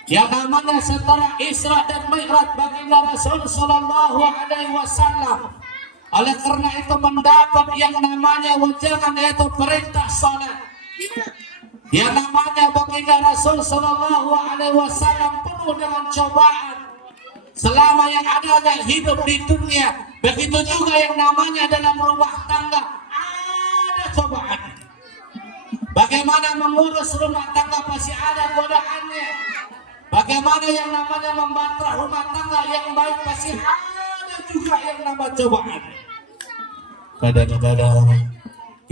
yang namanya setelah Isra dan Mi'raj baginda Rasul Sallallahu Alaihi Wasallam, oleh karena itu mendapat yang namanya wejangan, yaitu perintah salat. Yang namanya baginda Rasul Sallallahu Alaihi Wasallam penuh dengan cobaan selama yang ada hidup di dunia. Begitu juga yang namanya dalam rumah tangga ada cobaan. Bagaimana mengurus rumah tangga pasti ada godaannya. Bagaimana yang namanya membantah rumah tangga yang baik pasti ada juga yang namanya cobaan. Kadang-kadang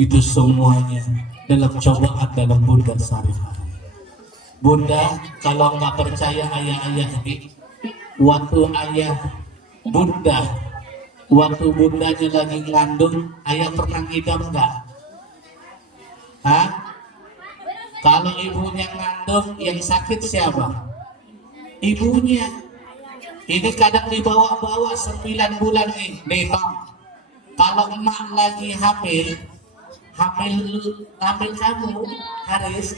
itu semuanya dalam cobaan dalam Bunda sehari-hari. Bunda, kalau nggak percaya ayah-ayah ini, waktu bundanya lagi ngandung, ayah pernah ngidam nggak? Hah? Kalau ibunya ngandung, yang sakit siapa? Ibunya. Ini kadang dibawa-bawa 9 bulan nih Tom. Kalau emak lagi hamil kamu Haris,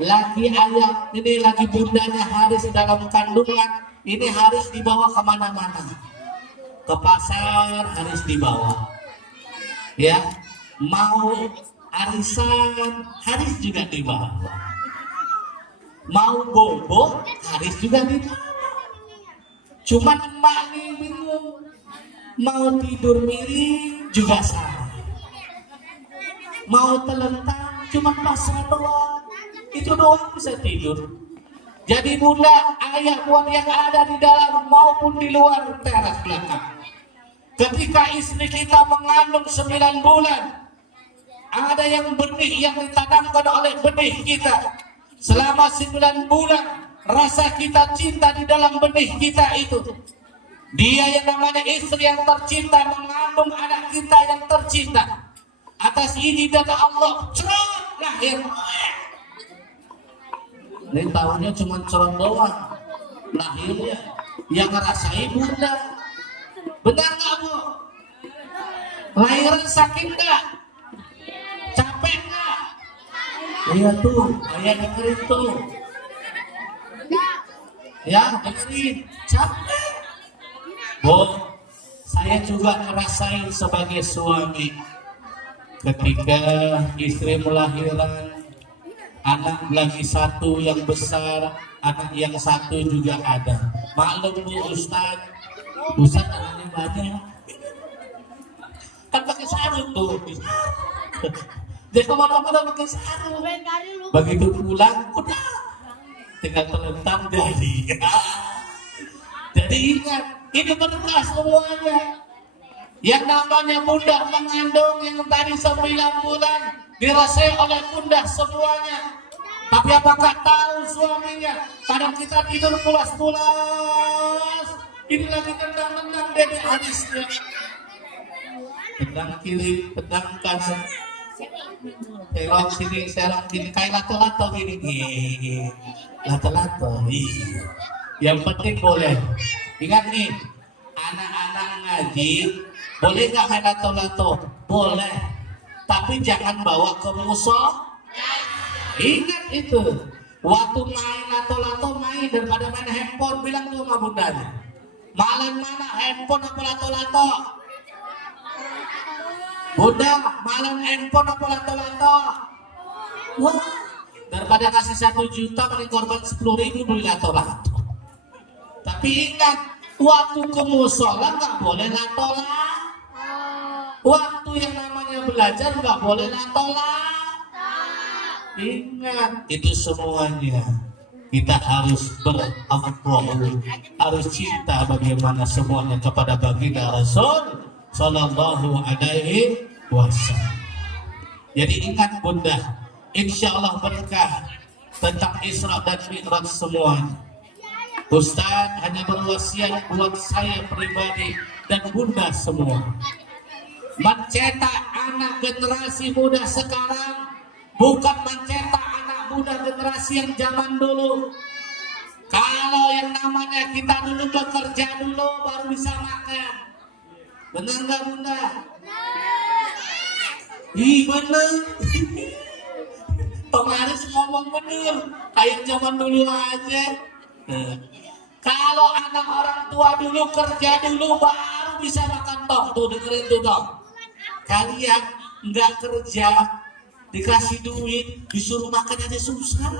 lagi ayah ini lagi bundanya Haris dalam kandungan, ini Haris dibawa kemana-mana, ke pasar Haris dibawa, ya mau arisan Haris juga dibawa, mau bobo Haris juga dibawa. Cuman emak nih bingung, mau tidur miring juga sama, mau telentang cuma pasrah doang, itu doang bisa tidur. Jadi bunda, ayah buat yang ada di dalam maupun di luar teras belakang, ketika istri kita mengandung 9 bulan, ada yang benih yang ditanamkan oleh benih kita selama 9 bulan. Rasa kita cinta di dalam benih kita itu, dia yang namanya istri yang tercinta mengandung anak kita yang tercinta. Atas izin dari Allah, cerot lahir. Ini tahunya cuma cerot doang lahirnya, yang ngerasain bunda. Benar nggak bu? Lahiran sakit nggak? Capek nggak? Iya tuh, ayah dengerin tuh. Ya dengerin, capek. Bu, saya juga ngerasain sebagai suami. Ketika istri melahirkan anak lagi satu yang besar, anak yang satu juga ada. Maklum bu Ustaz anaknya banyak, kan pakai sarung tuh. Jadi kemana-mana pakai sarung. Begitu pulang, udah tinggal telentang jadi. Jadi ingat, ini berkah semuanya. Yang namanya bunda mengandung yang tadi 9 bulan dirasai oleh bunda semuanya. Tapi apakah tahu suaminya? Kadang kita tidur pulas-pulas, ini lagi tendang-tendang dari hadisnya. Tendang kiri, tendang kanan, serong sini, serong sini, kayak lato-lato gini. Lato-lato, iya. Yang penting boleh. Ingat nih, anak-anak ngaji boleh nggak main lato-lato? Boleh, tapi jangan bawa ke musola. Ingat itu, waktu main lato-lato main daripada main handphone. Bilang tuh sama bundanya, malam mana handphone apa lato-lato? Bunda, malam handphone apa lato-lato? Wah, daripada kasih 1 juta beli korban 10.000 beli lato-lato. Tapi ingat, waktu ke musola nggak boleh lato-lato. Waktu yang namanya belajar nggak boleh lato-lato. Ingat itu semuanya. Kita harus berakhlak, harus cinta bagaimana semuanya kepada baginda Rasul Sallallahu Alaihi Wasallam. Jadi ingat bunda, insya Allah berkah tentang Isra dan Mi'raj semuanya. Ustaz hanya berwasiat buat saya pribadi dan bunda semua, mencetak anak generasi muda sekarang bukan mencetak anak muda generasi yang zaman dulu. Kalau yang namanya kita dulu bekerja dulu baru bisa makan. Benar nggak bunda? Ih bener. Tom Haris ngomong bener, kayak zaman dulu aja. Nah, kalau anak orang tua dulu kerja dulu baru bisa makan dong. Tuh dengerin tuh dong. Kalian nggak kerja, dikasih duit, disuruh makan aja susah.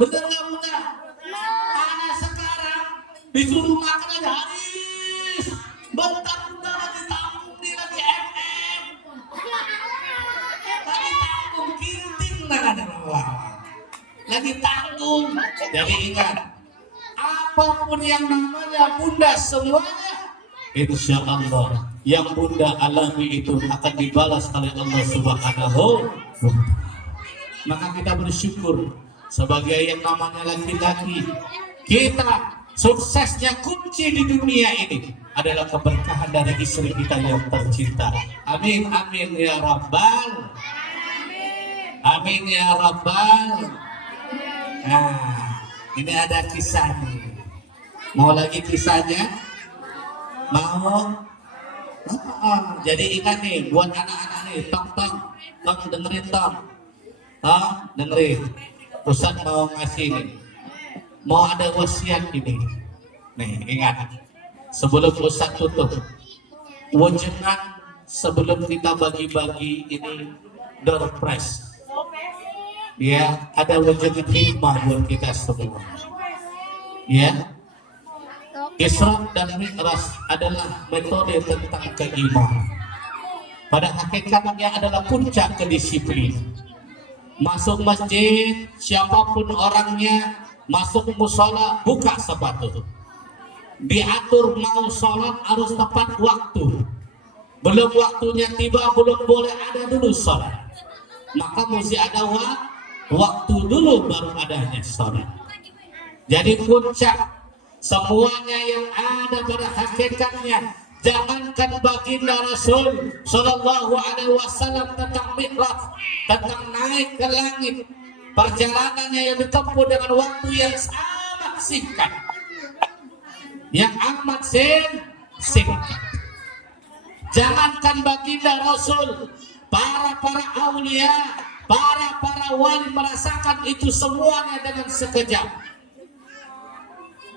Bener nggak Bunda? Anak sekarang disuruh makan aja habis. Bentar Bunda lagi tanggung nih, lagi MM. Lagi tanggung kinting lagi tanggung. Jadi ingat, apapun yang namanya Bunda semuanya, insya Allah yang Bunda alami itu akan dibalas oleh Allah Subhanahu. Maka kita bersyukur sebagai yang namanya laki-laki, kita suksesnya kunci di dunia ini adalah keberkahan dari istri kita yang tercinta. Amin amin ya rabbal. Amin ya rabbal. Nah, ini ada kisahnya. Mau lagi kisahnya? Mau? Jadi ingat nih, buat anak-anak nih, tong dengerin tong, dengerin. Ustaz mau ngasih nih, mau ada wasiat ini. Nih ingat, sebelum Ustaz tutup, jangan sebelum kita bagi-bagi ini door prize. Ya, ada wujud hikmah buat kita semua. Ya, Isra dan Mi'raj adalah metode tentang keimanan. Pada hakikatnya adalah puncak kedisiplinan. Masuk masjid, siapapun orangnya, masuk musola, buka sepatu. Diatur mau sholat harus tepat waktu. Belum waktunya tiba, belum boleh ada dulu sholat. Maka mesti ada waktu dulu baru adanya sholat. Jadi puncak semuanya yang ada pada hakikatnya, jangankan baginda Rasul Sallallahu Alaihi Wasallam tentang Mi'raj, tentang naik ke langit, perjalanannya yang ditempuh dengan waktu yang amat singkat, yang amat singkat. Jangankan baginda Rasul, para aulia, para wali merasakan itu semuanya dengan sekejap.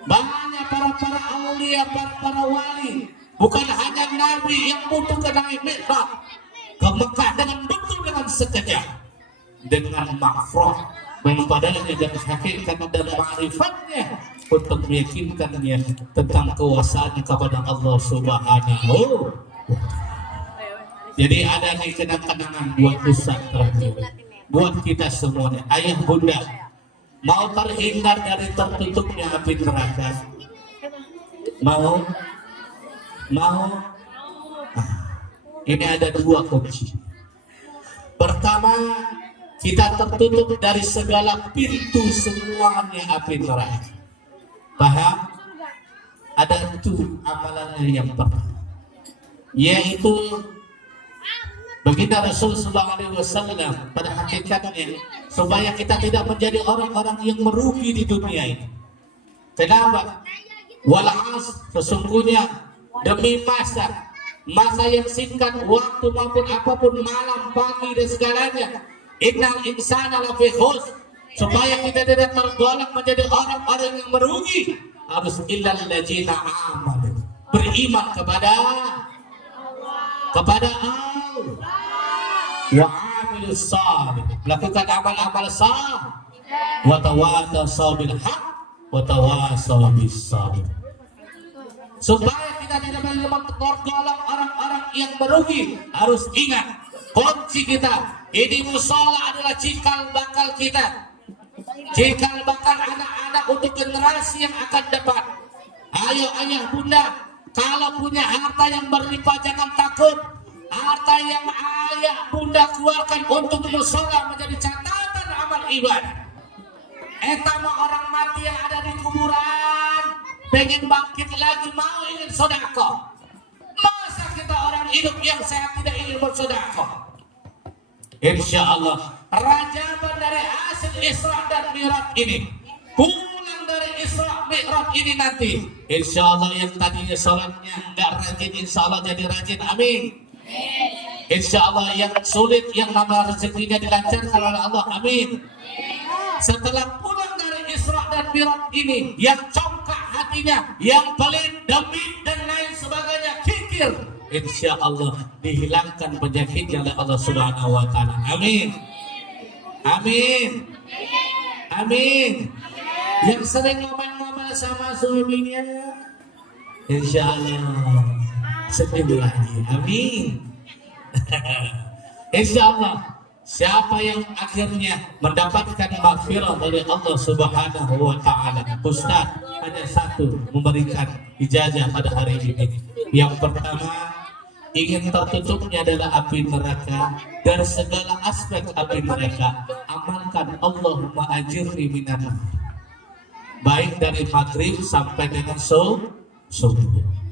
Banyak para aulia, para wali, bukan hanya Nabi yang butuh ke naik Mi'raj ke Mekah dengan betul dengan sekejap, dengan makfrah, padanya dan hakikat dan ma'rifatnya untuk meyakinkannya tentang kuasaannya kepada Allah Subhanahu. Jadi ada nih kenang-kenangan buat Ustaz terakhir, buat kita semuanya. Ayah bunda, mau terhindar dari tertutupnya api neraka? Mau? Ini ada dua kunci. Pertama, kita tertutup dari segala pintu semuanya api neraka. Paham? Ada itu amalannya yang pertama, yaitu baginda Rasul Sallallahu Alaihi Wasallam pada hakikatnya supaya kita tidak menjadi orang-orang yang merugi di dunia ini. Kenapa? Walas sesungguhnya demi masa yang singkat, waktu maupun apapun, malam, pagi dan segalanya, innal insana lafi khusr, supaya kita tidak tergolong menjadi orang-orang yang merugi, harus illal ladzina amanu, beriman kepada Allah wa amilus salih, melakukan amal-amal saleh, wa tawassaw bil haq wa tawassaw bis sabr, supaya kita tidak tergolong orang-orang yang merugi. Harus ingat, kunci kita ini musola adalah cikal bakal kita, cikal bakal anak-anak untuk generasi yang akan depan. Ayo ayah bunda, kalau punya harta yang berlimpah jangan takut. Harta yang ayah bunda keluarkan untuk musola menjadi catatan amal ibadah. Etama orang mati yang ada di kuburan pengen bangkit lagi, mau ingin sedekah. Masa kita orang hidup yang sehat tidak ingin bersedekah? Insya Allah rajaban dari hasil Isra dan Mi'raj ini, pulang dari Isra Mi'raj ini nanti, insya Allah yang tadinya sholatnya nggak rajin, insya Allah jadi rajin. Amin. Insya Allah yang sulit, yang nama rezekinya dilancarkan oleh Allah, amin. Setelah pulang dari Isra dan Mi'raj ini, yang congkak hatinya, yang pelit, demit dan lain sebagainya, kikir, insya Allah dihilangkan penyakitnya oleh Allah Subhanahu Wa Taala, amin, amin, amin. Yang sering ngomel-ngomel sama suaminya, insya Allah sedih lagi, amin. Insya Allah siapa yang akhirnya mendapatkan maghfirah dari Allah Subhanahu Wa Taala, Ustaz hanya satu memberikan ijazah pada hari ini. Yang pertama, ingin tertutupnya adalah api neraka. Dari segala aspek api neraka, amalkan Allahumma ajirni minan nar. Baik dari maghrib sampai dengan subuh.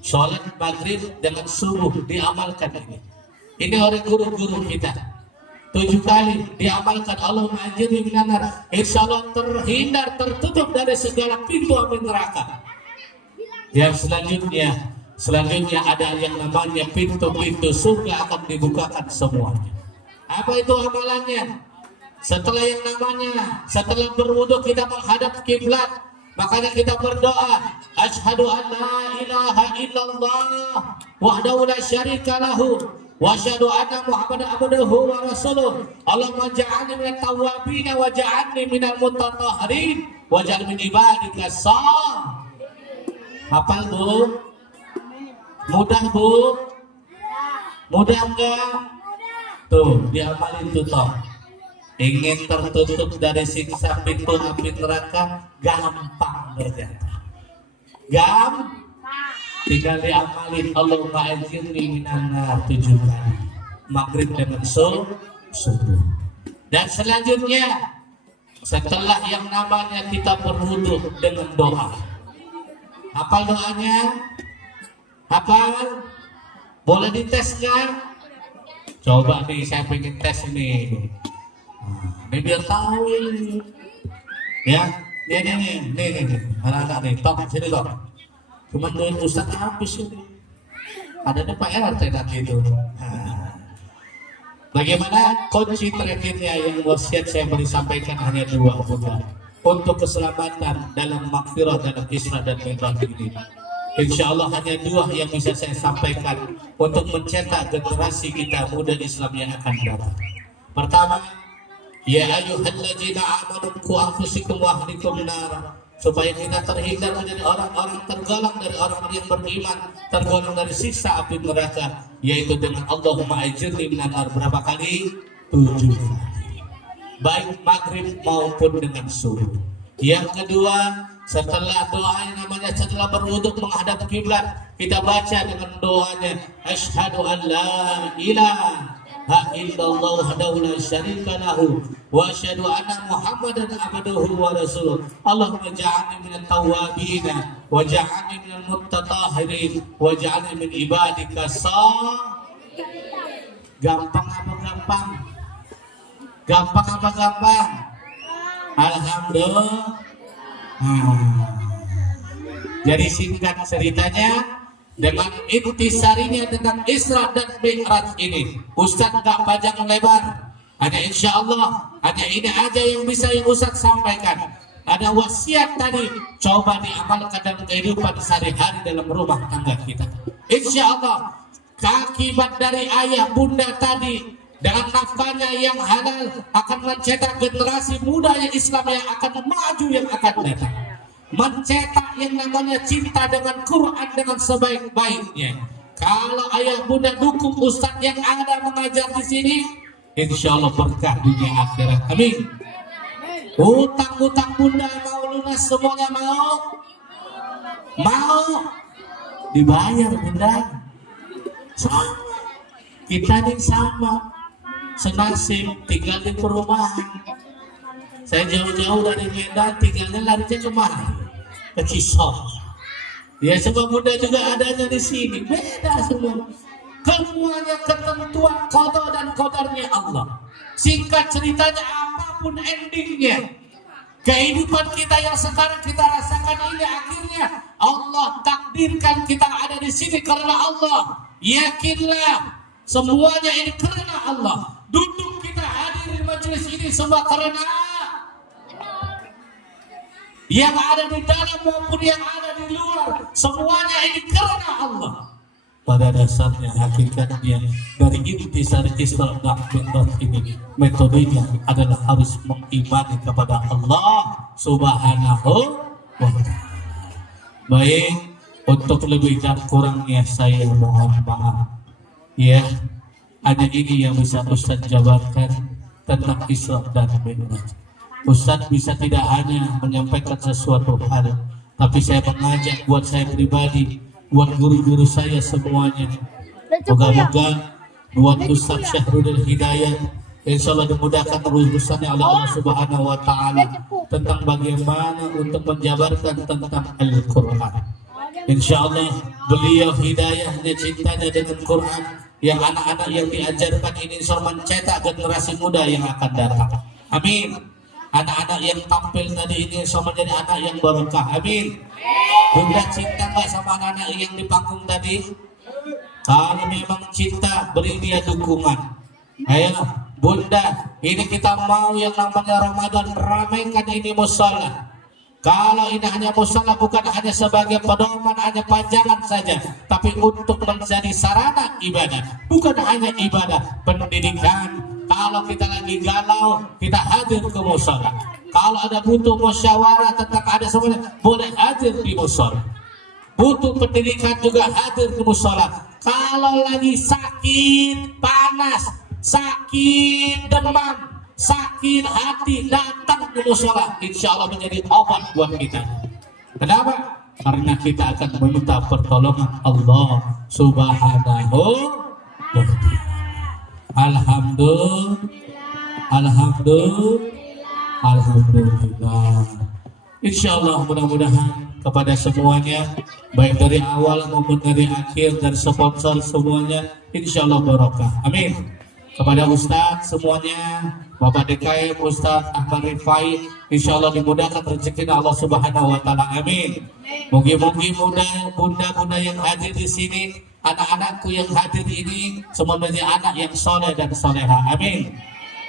Sholat maghrib dengan subuh diamalkan ini. Ini oleh guru-guru kita 7 kali diamalkan. Allahumma ajirni minan nar. Insya Allah terhindar, tertutup dari segala pintu api neraka. Yang selanjutnya ada yang namanya pintu-pintu surga akan dibukakan semuanya. Apa itu amalannya? Setelah berwudu kita menghadap kiblat, makanya kita berdoa, asyhadu an la ilaha illallah wahdahu la syarika lahu wa asyhadu anna Muhammadan abduhu wa rasuluh. Allahumma ja'alni minat tawwabin wa ja'alni minal mutatahhirin wa ja'al min ibadika shah. Hafal Bu? Mudah Bu? Mudah enggak? Tuh, diamalin tuh toh. Ingin tertutup dari siksa pintu api neraka gampang ternyata. Tinggal diamalin. Allahumma ajirni minan nar 7 kali. Maghrib dengan subuh. Dan selanjutnya, setelah yang namanya kita berwudu dengan doa. Hafal doanya? Hafal? Boleh dites nggak? Coba nih, saya pengen tes ini. Ini biar tahu ini. Ya, nih. Anak-anak nih, top sini top. Cuma duit Ustaz habis ini. Adanya Pak RT nanti itu. Bagaimana kunci terakhirnya yang wasiat saya beri sampaikan hanya 2 bulan untuk keselamatan dalam maghfirah dalam Isra dan Mi'raj ini. Insya Allah hanya 2 yang bisa saya sampaikan untuk mencetak generasi kita muda Islam yang akan datang. Pertama, ya ayyuhalladzina amanu qu anfusakum wa ahlikum nar, supaya kita terhindar menjadi orang-orang tergolong dari orang yang beriman, tergolong dari siksa api neraka, yaitu dengan Allahumma ajirni minan nar berapa kali? 7 kali. Baik maghrib maupun dengan subuh. Yang kedua, setelah doa yang namanya setelah berwudu menghadap kiblat, kita baca dengan doanya asyhadu an la ilaha illallah wahdahu la syarika lahu wa asyhadu anna Muhammadan abduhu wa rasuluh. Allahumma ja'alni minat tawwabin wa ja'alni minal mutatahhirin wa ja'alni min ibadika shah. Gampang apa gampang? Gampang apa gampang? Alhamdulillah. Jadi singkat ceritanya, dengan intisarinya tentang Isra dan Mi'raj ini, Ustaz gak panjang lebar, hanya insya Allah hanya ini aja yang bisa yang Ustaz sampaikan. Ada wasiat tadi, coba diamalkan dalam kehidupan sehari-hari dalam rumah tangga kita. Insya Allah akibat dari ayah bunda tadi dengan nafkahnya yang halal akan mencetak generasi muda yang Islam yang akan maju, yang akan datang, mencetak yang namanya cinta dengan Quran dengan sebaik-baiknya. Kalau ayah bunda dukung Ustadz yang ada mengajar di sini, insya Allah berkah dunia akhirat, amin. Utang-utang bunda mau lunas semuanya, mau dibayar bunda. Kita ini sama senasib, tinggal di perumahan. Saya jauh-jauh dari Medan, tinggalnya larinya kemana? Ke Cisok. Ya semua muda juga adanya di sini. Beda semua. Semuanya ketentuan qada dan qadarnya Allah. Singkat ceritanya, apapun endingnya, kehidupan kita yang sekarang kita rasakan ini akhirnya Allah takdirkan kita ada di sini karena Allah. Yakinlah Semuanya ini karena Allah. Duduk kita hadir di majelis ini semua karena yang ada di dalam maupun yang ada di luar, semuanya ini karena Allah. Pada dasarnya hakikatnya dari intisari Islam ini metodenya adalah harus mengimani kepada Allah Subhanahu wa ta'ala. Baik, untuk lebih dan kurangnya saya mohon maaf. Ya, hanya ini yang bisa Ustaz jabarkan tentang Isra dan Mi'raj. Ustaz bisa tidak hanya menyampaikan sesuatu hal, tapi saya mengajak buat saya pribadi, buat guru-guru saya semuanya. Moga-moga buat Ustaz Syahrudul Hidayat, insya Allah dimudahkan urusannya oleh Allah Subhanahu wa ta'ala tentang bagaimana untuk menjabarkan tentang Al-Quran. Insya Allah beliau hidayahnya, cintanya dengan Quran, yang anak-anak yang diajarkan ini insya Allah mencetak generasi muda yang akan datang. Amin. Anak-anak yang tampil tadi ini insya Allah menjadi anak yang barokah. Amin. Bunda cinta nggak sama anak-anak yang di panggung tadi? Kalau memang cinta, beri dia dukungan. Ayo Bunda, ini kita mau yang namanya Ramadan, ramaikan ini musola. Kalau ini hanya musola bukan hanya sebagai pedoman, hanya panjangan saja, tapi untuk menjadi sarana ibadah, bukan hanya ibadah, pendidikan. Kalau kita lagi galau, kita hadir ke musola. Kalau ada butuh musyawarah tentang ada semuanya, boleh hadir di musola. Butuh pendidikan juga hadir ke musola. Kalau lagi sakit, panas, sakit demam, sakit hati, datang ke musola, insya Allah menjadi obat buat kita. Kenapa? Karena kita akan meminta pertolongan Allah Subhanahu wa ta'ala. Alhamdulillah. Insya Allah mudah-mudahan kepada semuanya, baik dari awal maupun dari akhir, dan sponsor semuanya, insya Allah barokah. Amin. Kepada Ustadz semuanya, Bapak DKM, Ustadz Ahmad Rifai, insya Allah dimudahkan rezeki Allah Subhanahu wa ta'ala. Amin. Mugi-mugi bunda-bunda yang hadir di sini, anak-anakku yang hadir ini, semua menjadi anak yang soleh dan soleha. Amin.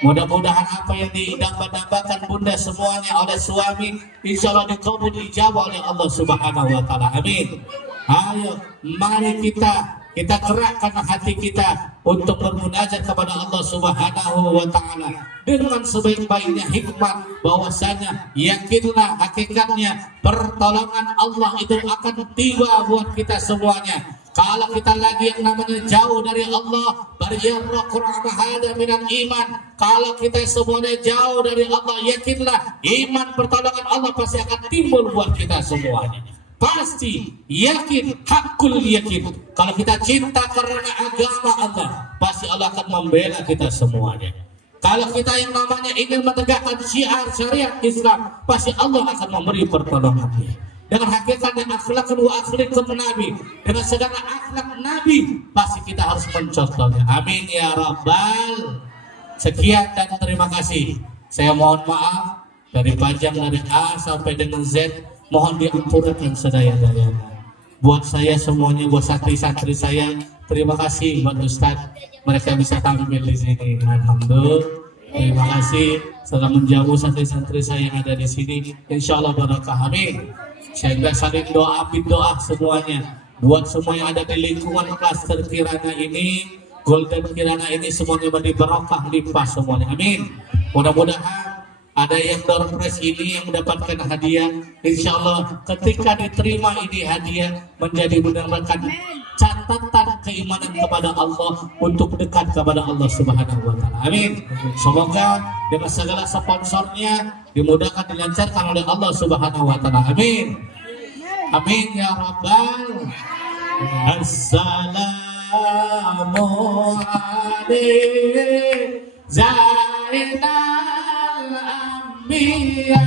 Mudah-mudahan apa yang diidam-dambakan bunda semuanya oleh suami, insya Allah dikabul ijabah oleh Allah Subhanahu wa ta'ala. Amin. Ayo, mari kita gerakkan hati kita untuk bermunajat kepada Allah Subhanahu wa ta'ala dengan sebaik-baiknya hikmat, bahwasanya yakinlah hakikatnya pertolongan Allah itu akan tiba buat kita semuanya. Kalau kita lagi yang namanya jauh dari Allah, iman. Kalau kita semuanya jauh dari Allah, yakinlah iman pertolongan Allah pasti akan timbul buat kita semuanya. Pasti yakin, hakul yakin. Kalau kita cinta karena agama Allah, pasti Allah akan membela kita semuanya. Kalau kita yang namanya ingin menegakkan syiar syariat Islam, pasti Allah akan memberi pertolongannya. Dengan hakikatnya akhlakun wa akhlakun Nabi, dengan segala akhlak Nabi, pasti kita harus mencontohnya. Amin ya Rabbal. Sekian dan terima kasih. Saya mohon maaf dari panjang dari A sampai dengan Z, mohon diampurakan sedaya-dayanya. Buat saya semuanya, buat santri-santri saya, terima kasih buat Ustadz, mereka bisa tampil di sini. Alhamdulillah. Terima kasih setelah menjauh santri-santri saya yang ada di sini. Insya Allah barakah. Amin. Sehingga saling doa semuanya, buat semua yang ada di lingkungan klaster Kirana ini, Golden Kirana ini, semuanya beri barokah limpah semuanya. Amin. Mudah-mudahan ada yang door prize ini yang mendapatkan hadiah, insya Allah ketika diterima ini hadiah menjadi benar-benar catatan keimanan kepada Allah untuk dekat kepada Allah Subhanahu wa ta'ala. Amin. Semoga dengan segala sponsornya dimudahkan, dilancarkan oleh Allah Subhanahu wa ta'ala. Amin. Amin ya Rabbal. Assalamu alaikum Zainal Anbiya.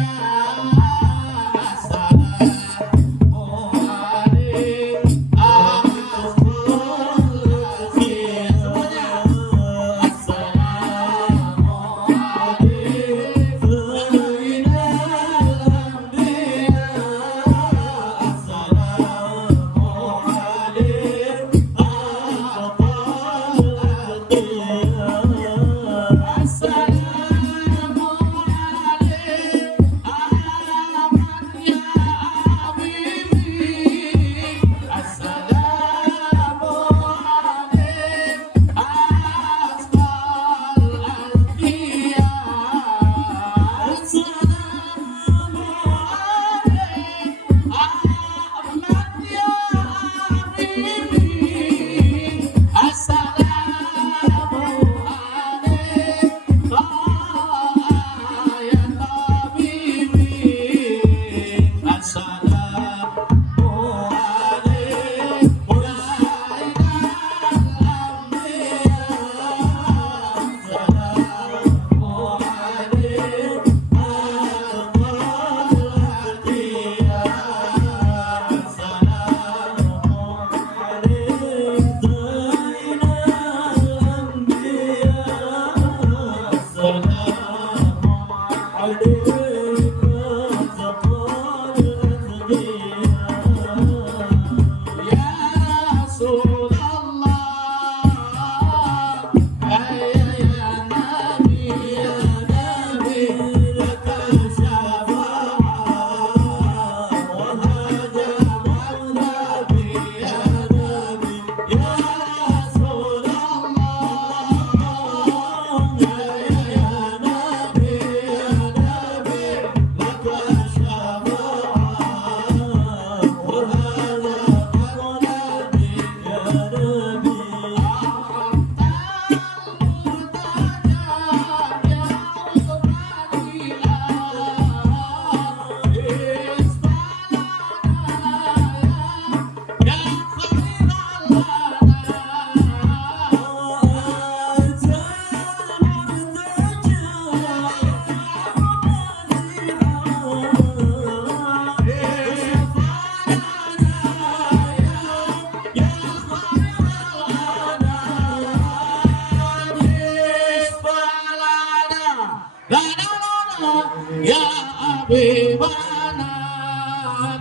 ya Habibana.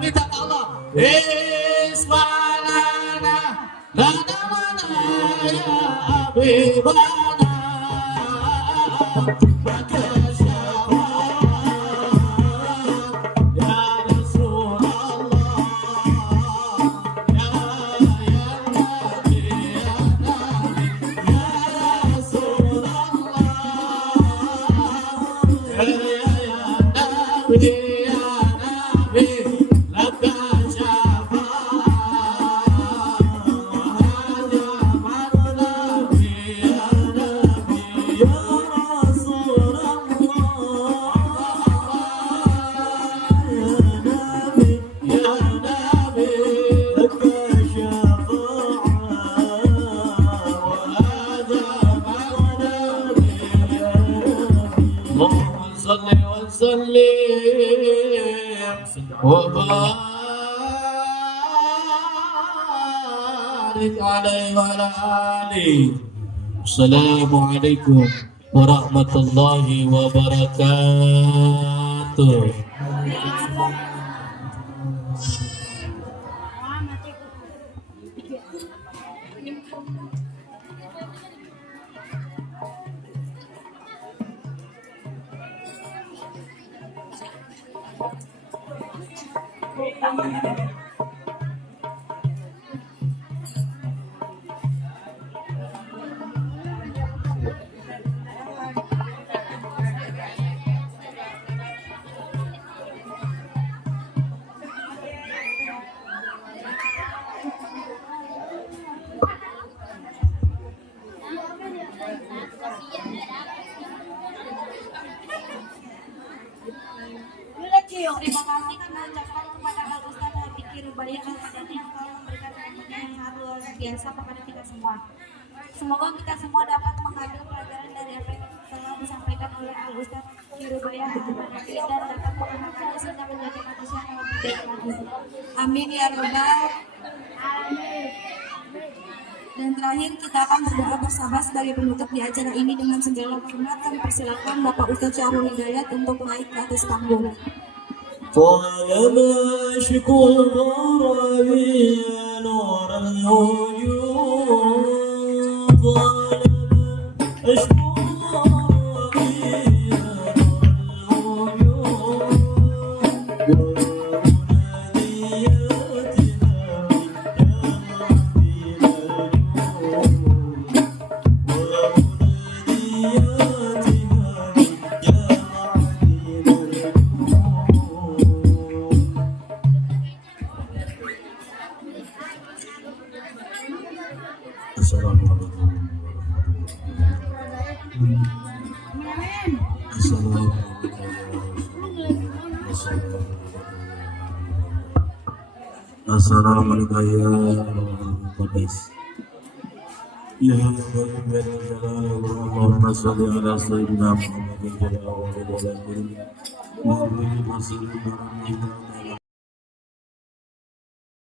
Minta ke Allah. Ismalana lana mana ya Habibana. Maka syafaat ya Rasulullah. Ya Nabi ya Rasulullah. Ya Nabi ya Nabi laka صل وسلم وبارك عليه وعلى آله. السلام عليكم ورحمة الله وبركاته. Terima kasih kami ucapkan kepada Al Ustaz Habib Kirubaya Al-Haddad yang telah memberikan ilmunya yang sangat luar biasa kepada kita semua. Semoga kita semua dapat mengambil pelajaran dari apa yang telah disampaikan oleh Al Ustaz Kirubaya Al-Haddad dan dapat mengamalkannya sehingga menjadi manusia yang lebih baik lagi. Amin ya Rabbal Alamin. Dan terakhir kita akan berdoa bersama sebagai penutup di acara ini dengan segala hormat. Kami persilakan Bapak Ustaz Syahrul Hidayat untuk naik ke atas panggung. طالما شكور ربي نور الوجود طالما أشكر ربي نور الوجود Assalamualaikum warahmatullahi wabarakatuh. Ya Allahumma shalli ala sayyidina Muhammadin wa ala alihi wa sahbihi wa sallam.